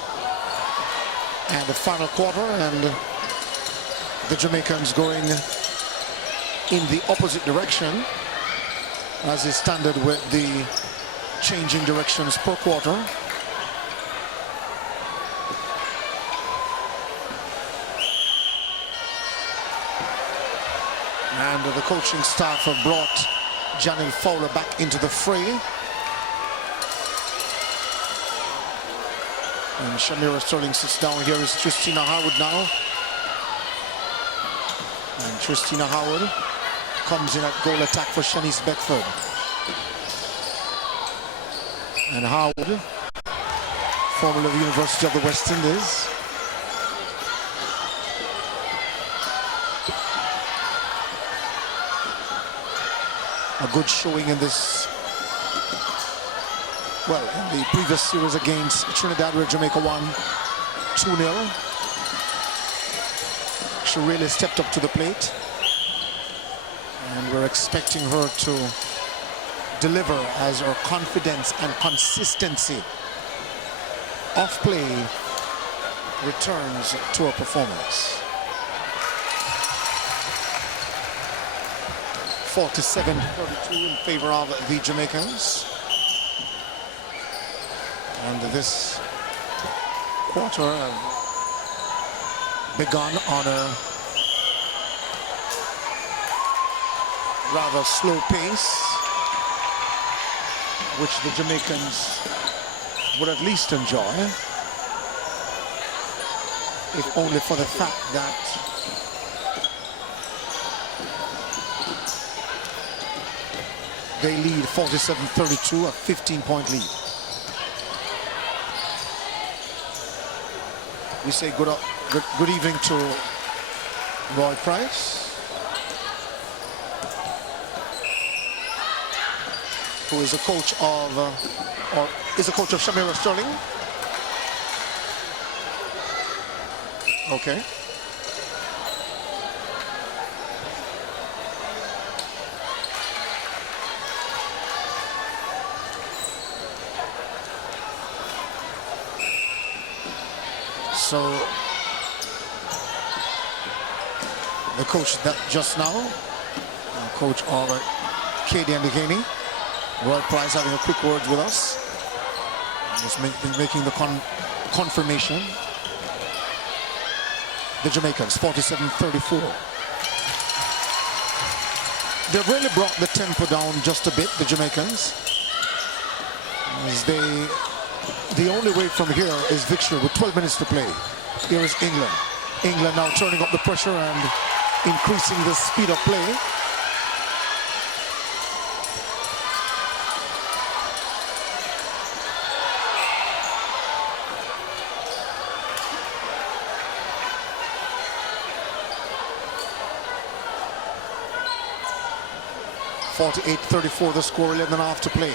and the final quarter, and the Jamaicans going in the opposite direction, as is standard with the changing directions per quarter. And the coaching staff have brought Janelle Fowler back into the fray. And Shamira Sterling sits down. Here is Tristina Howard now. And Tristina Howard comes in at goal attack for Shanice Beckford. And Howard, formerly of the University of the West Indies. A good showing in this, well, in the previous series against Trinidad, where Jamaica won 2-0. She really stepped up to the plate, and we're expecting her to deliver as her confidence and consistency of play returns to her performance. 47-32 in favor of the Jamaicans. And this quarter begun on a rather slow pace, which the Jamaicans would at least enjoy, if only for the fact that they lead 47-32, a 15-point lead. We say good evening to Roy Price, who is a coach of, or is a coach of Shamira Sterling. Okay. So the coach that just now, coach of Katie and Dehaney, Roy Price, having a quick word with us. Just making the confirmation. The Jamaicans, 47-34. They've really brought the tempo down just a bit, the Jamaicans, as the only way from here is victory with 12 minutes to play. Here is England. England now turning up the pressure and increasing the speed of play. (48-34) the score, 11.5 to play.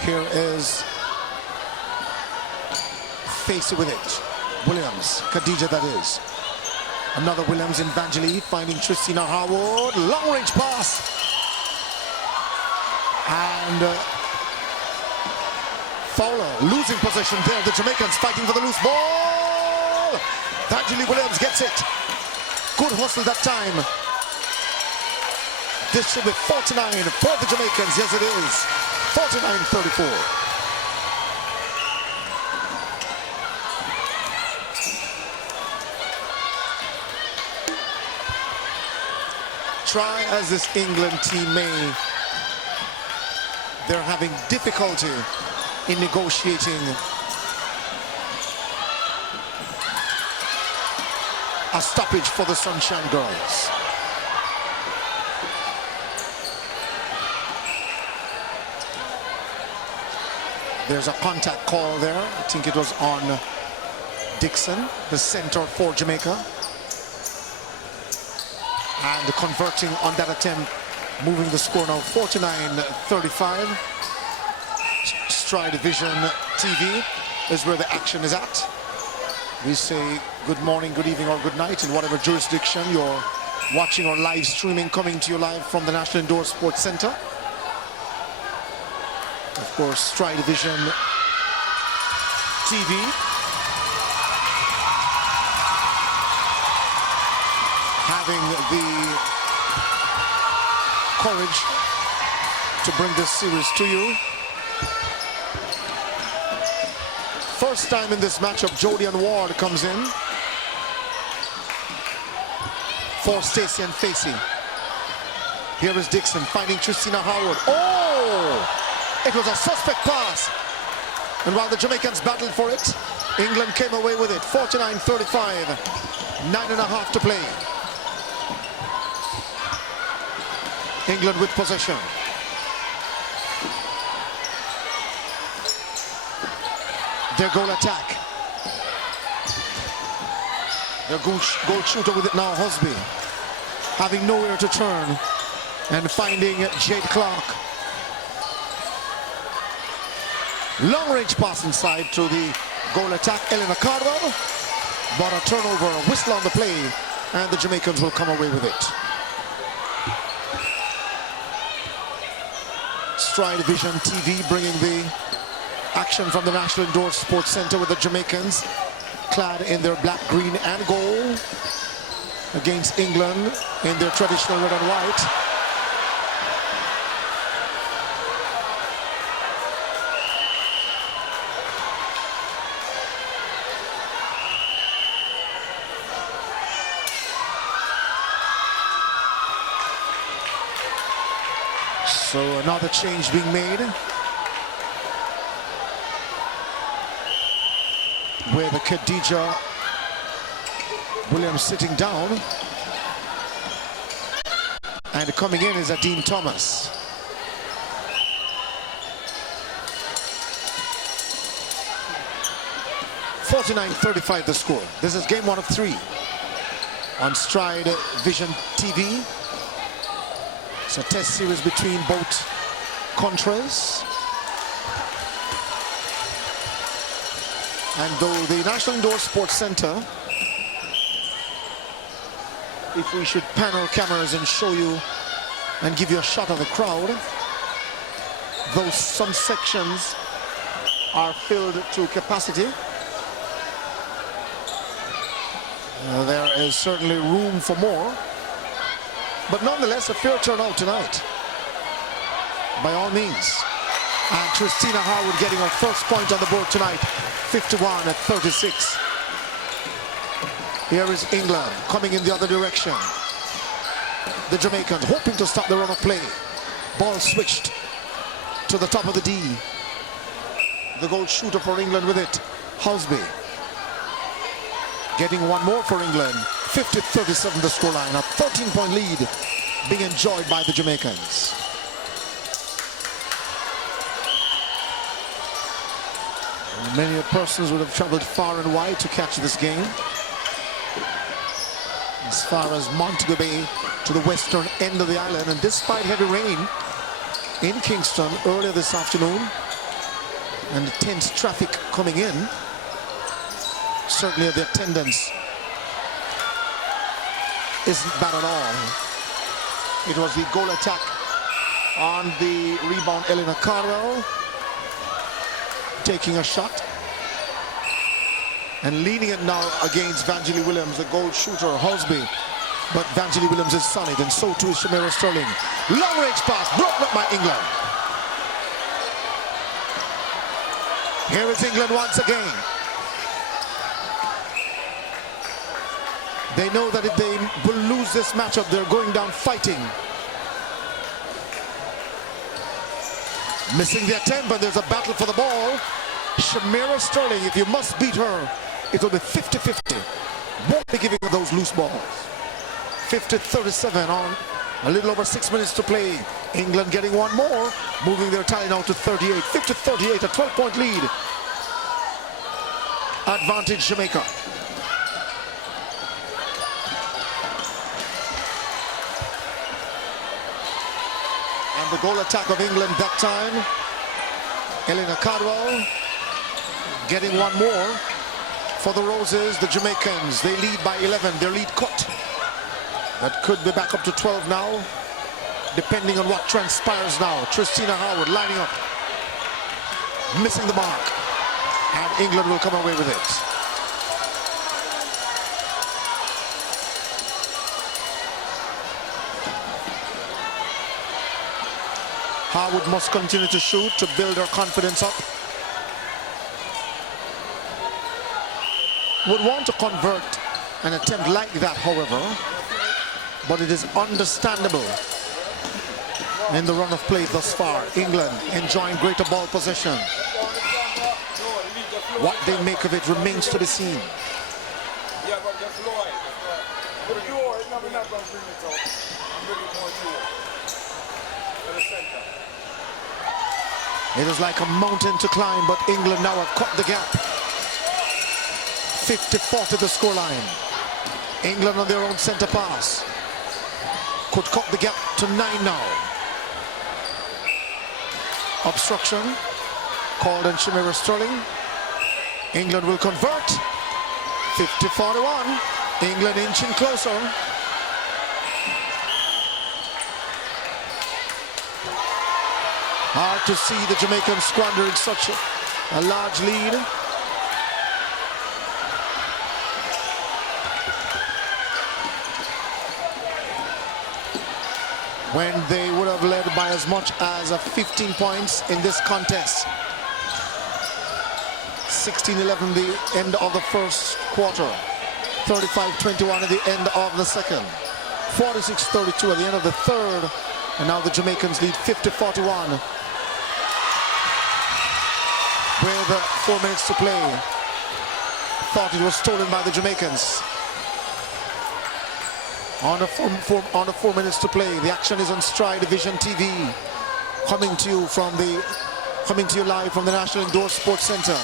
Here is Facey with it. Williams, Khadija that is. Another Williams in Vangelie, finding Tristina Howard. Long range pass. And Fowler losing possession there. The Jamaicans fighting for the loose ball. Vangelie Williams gets it. Good hustle that time. This should be 49 for the Jamaicans. Yes, it is. 49-34. Try as this England team may, they're having difficulty in negotiating a stoppage for the Sunshine Girls. There's a contact call there. I think it was on Dixon, the center for Jamaica. And converting on that attempt, moving the score now 49-35. Stride Vision TV is where the action is at. We say good morning, good evening, or good night in whatever jurisdiction you're watching or live streaming, coming to you live from the National Indoor Sports Center. Of course, Stride Vision TV. Having the courage to bring this series to you. First time in this matchup, Jody and Ward comes in for Stacey and Facey. Here is Dixon finding Tristina Howard. Oh! It was a suspect pass. And while the Jamaicans battled for it, England came away with it. 49-35. 9.5 to play. England with possession. Their goal attack. Their goal shooter with it now, Hosby. Having nowhere to turn. And finding Jade Clark. Long range pass inside to the goal attack, Eleanor Cardwell. But a turnover, a whistle on the play, and the Jamaicans will come away with it. Stride Vision TV bringing the action from the National Indoor Sports Center with the Jamaicans clad in their black, green, and gold against England in their traditional red and white. So another change being made with the Khadija Williams sitting down, and coming in is Dean Thomas. (49-35) the score. This is game 1 of 3 on Stride Vision TV. It's a test series between both countries. And though the National Indoor Sports Center, if we should pan our cameras and show you and give you a shot of the crowd, though some sections are filled to capacity, there is certainly room for more. But nonetheless, a fair turnout tonight, by all means. And Tristina Howard getting her first point on the board tonight, 51-36. Here is England coming in the other direction. The Jamaicans hoping to stop the run of play. Ball switched to the top of the D. The goal shooter for England with it, Hosby. Getting one more for England. 50-37 the scoreline. A 13-point lead being enjoyed by the Jamaicans. Many persons would have traveled far and wide to catch this game. As far as Montego Bay to the western end of the island. And despite heavy rain in Kingston earlier this afternoon and tense traffic coming in, certainly the attendance isn't bad at all. It was the goal attack on the rebound, Eleanor Carwell taking a shot and leaning it now against Vangelie Williams, the goal shooter, Hosby. But Vangelie Williams is solid, and so too is Shamira Sterling. Long range pass broken up by England. Here is England once again. They know that if they will lose this matchup, they're going down fighting. Missing the attempt, but there's a battle for the ball. Shamira Sterling, if you must beat her, it will be 50-50. Won't be giving her those loose balls. 50-37 on a little over 6 minutes to play. England getting one more, moving their tally now to 38. 50-38, a 12-point lead. Advantage Jamaica. And the goal attack of England that time. Eleanor Cardwell getting one more for the Roses. The Jamaicans, they lead by 11. Their lead cut. That could be back up to 12 now, depending on what transpires now. Tristina Howard lining up. missing the mark. And England will come away with it. Harwood must continue to shoot to build her confidence up. Would want to convert an attempt like that, however, but it is understandable in the run of play thus far. England enjoying greater ball possession. What they make of it remains to be seen. Yeah, but just lower it. But you are not going to bring it up. I'm bringing more to you. To the center. It is like a mountain to climb, but England now have cut the gap. 50-40 the scoreline. England on their own center pass could cut the gap to 9 now. Obstruction called on Shamira Sterling. England will convert. 50-41. England inching closer. Hard to see the Jamaicans squandering such a large lead. When they would have led by as much as 15 points in this contest. 16-11 the end of the first quarter. 35-21 at the end of the second. 46-32 at the end of the third. And now the Jamaicans lead 50-41. With 4 minutes to play. Thought it was stolen by the Jamaicans. On the 4 minutes to play. The action is on Stride Vision TV. Coming to you live from the National Indoor Sports Center.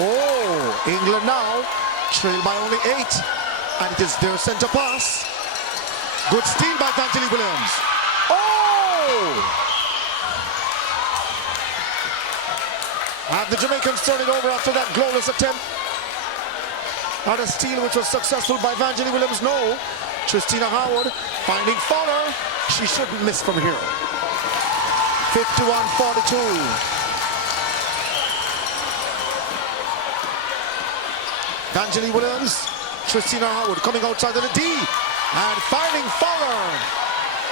Oh, England now trail by only 8. And it is their center pass. Good steal by Vanjali Williams. Oh! Have the Jamaicans turned it over after that glorious attempt at a steal which was successful by Vanjali Williams? No. Tristina Howard finding Fowler. She shouldn't miss from here. 51-42. Vanjali Williams, Tristina Howard coming outside of the D and finding Fowler,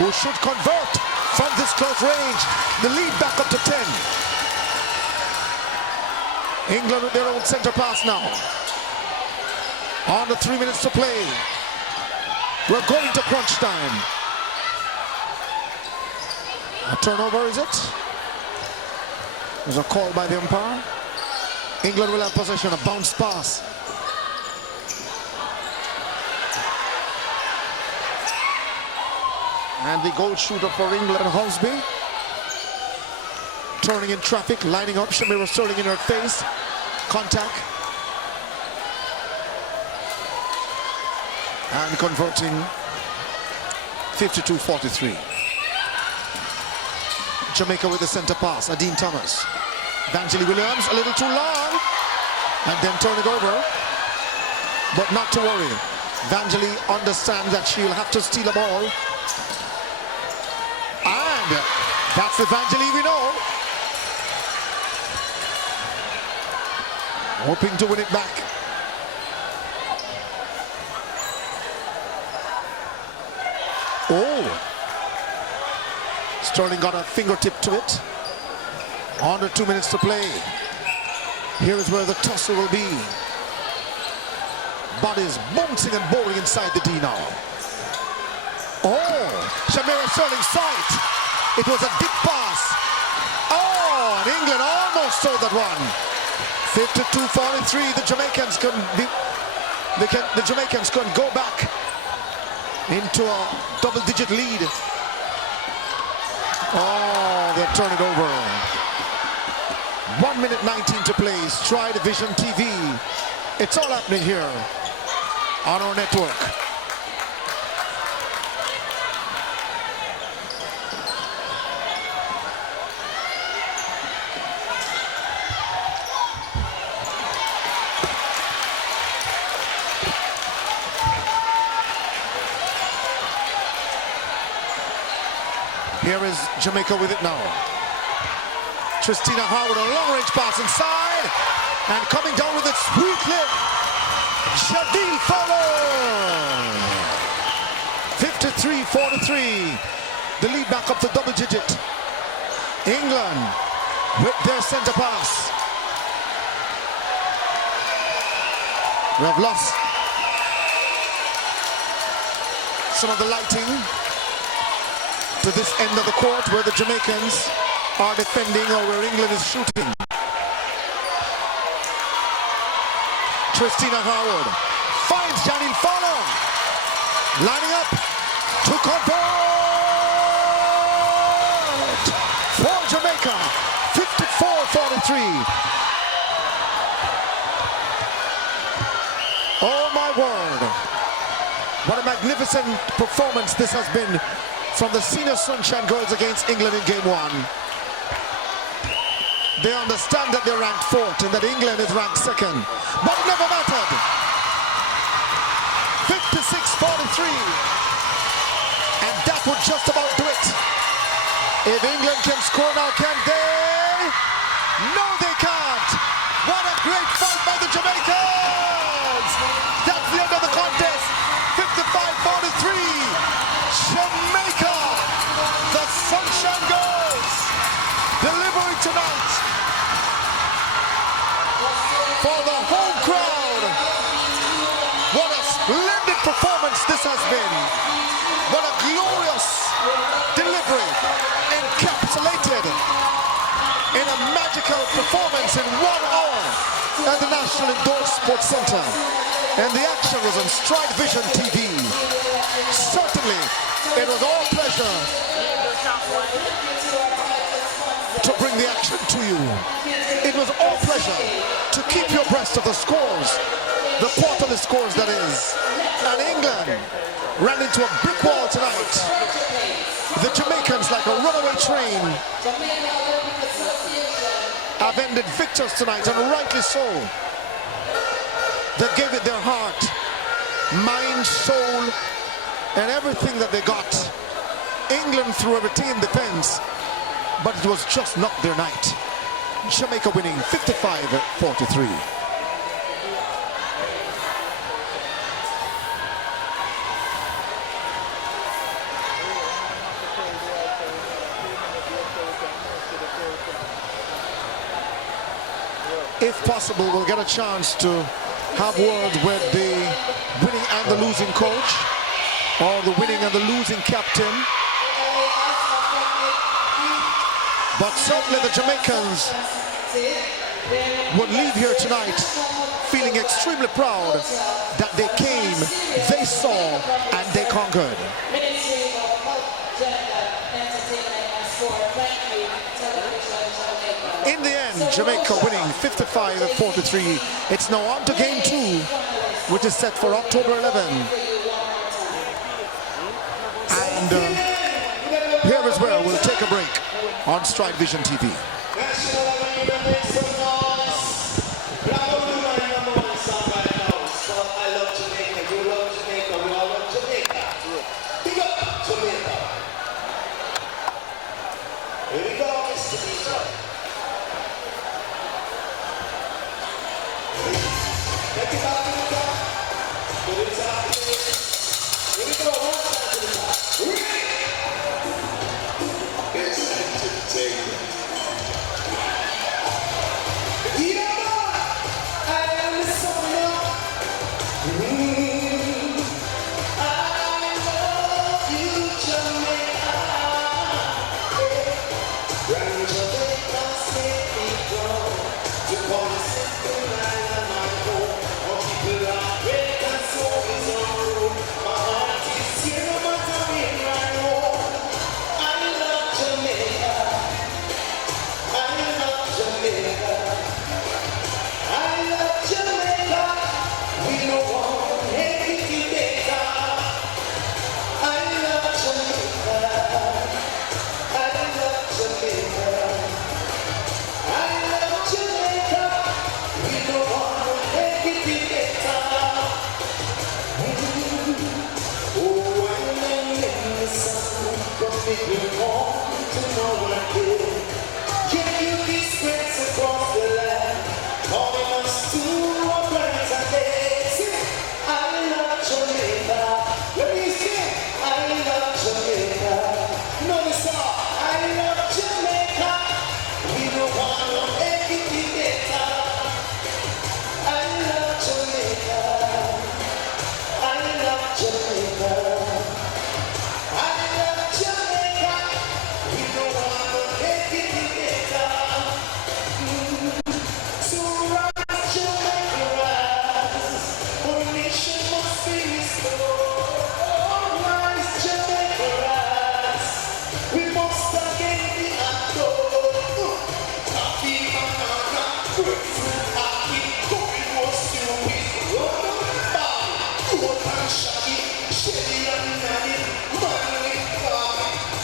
who should convert from this close range. The lead back up to 10. England with their own center pass now. On the 3 minutes to play. We're going to crunch time. A turnover, is it? There's a call by the umpire. England will have possession, a bounce pass. And the goal shooter for England, Hosby. Turning in traffic, lining up, Shamira Sterling in her face. Contact. And converting 52-43. Jamaica with the center pass, Adine Thomas. Vanjali Williams, a little too long. And then turn it over. But not to worry. Vanjali understands that she'll have to steal a ball. And that's the Vanjali we know. Hoping to win it back. Oh! Sterling got a fingertip to it. Under 2 minutes to play. Here is where the tussle will be. Bodies bouncing and bowling inside the D now. Oh! Shamira Sterling saw it. It was a deep pass. Oh! And England almost stole that one. 52-43. The Jamaicans can go back into a double-digit lead. Oh, they'll turn it over. 1 minute 19 to play. Stride Vision TV. It's all happening here on our network. Here is Jamaica with it now. Tristina Howard, a long-range pass inside, and coming down with it sweetly, Janelle Fowler. 53-43. The lead back up to double digit. England with their centre pass. We have lost some of the lighting to this end of the court where the Jamaicans are defending or where England is shooting. Tristina Howard finds Janelle Fowler, lining up to convert for Jamaica. 54-43. Oh my word, what a magnificent performance this has been from the Senior Sunshine Girls against England in game 1. They understand that they're ranked 4th and that England is ranked 2nd, but it never mattered. 56-43, and that would just about do it. If England can score now, can they? No, they can't. What a great fight by the Jamaicans. That's the end of the contest. 55-43. Jamaica, the Sunshine Girls, delivering tonight for the home crowd. What a splendid performance this has been. What a glorious delivery, encapsulated in a magical performance in 1 hour at the National Indoor Sports Center. And the action was on Stride Vision TV. Certainly, it was all pleasure to bring the action to you. It was all pleasure to keep you abreast of the scores, the quarterly scores that is. And England ran into a brick wall tonight. The Jamaicans, like a runaway train, have ended victors tonight, and rightly so. They gave it their heart, mind, soul, and everything that they got. England threw everything in defense, but it was just not their night. Jamaica winning 55-43. If possible, we'll get a chance to have words with the winning and the losing coach, or the winning and the losing captain. But certainly the Jamaicans would leave here tonight feeling extremely proud that they came, they saw, and they conquered. In the end, Jamaica winning 55-43. It's now on to game 2, which is set for October 11. And here is where we'll take a break on Stride Vision TV. Make me warm. to know what I did. Give you these friends across the land, calling us to a brighter day. Sing, I love Jamaica. Let me sing, I love Jamaica. Know the song, I love Jamaica. We don't want no anything better. I love Jamaica. I love Jamaica. I love Jamaica. We don't want to make it better. So rise, Jamaica, rise. Our nation must be restored. Rise, Jamaica, rise. We must again be adored. Coffee, banana, grapefruit, apple, curry, roast, wheat, roll, bar, oat and shaggy, shelly and nanny, manly,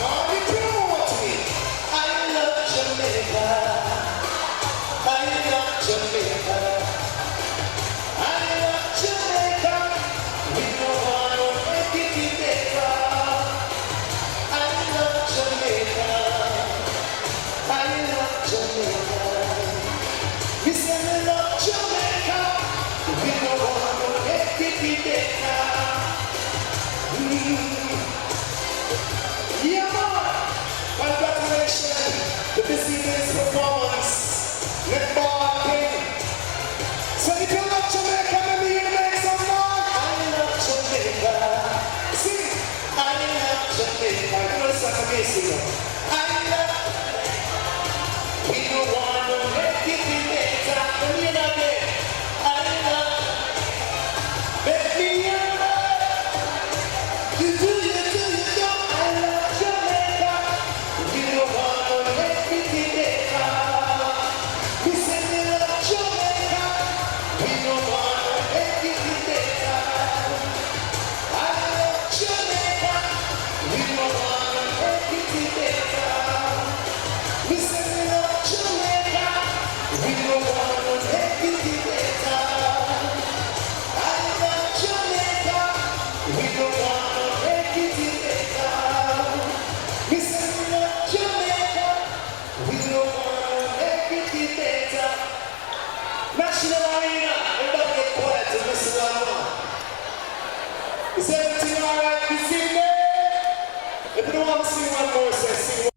Marty, promote me. I love Jamaica. I love Jamaica. I love Jamaica. We don't want to make it better. I love Jamaica. I love Jamaica. We say we love Jamaica. We don't want to make it better. Yeah, man. Congratulations to this evening's performance. Netball King. So if you love Jamaica, let me hear you make some noise. I love Jamaica. Sing. I love Jamaica. You know this song amazing. I love. We don't want to make it better. Let me hear that again. I love. Make me hear that. You do. I love Jamaica. We don't want to make it better. We say we love Jamaica. We don't want to make it better. I love Jamaica. We don't want to make it better. We say we love Jamaica. We don't want to make it better. I love Jamaica. We don't want to make it better. We say we love Jamaica. We don't want to make it better. National Arena, everybody get quiet to listen to one more. Is everything alright this evening? If you don't want to sing one more, say sing one.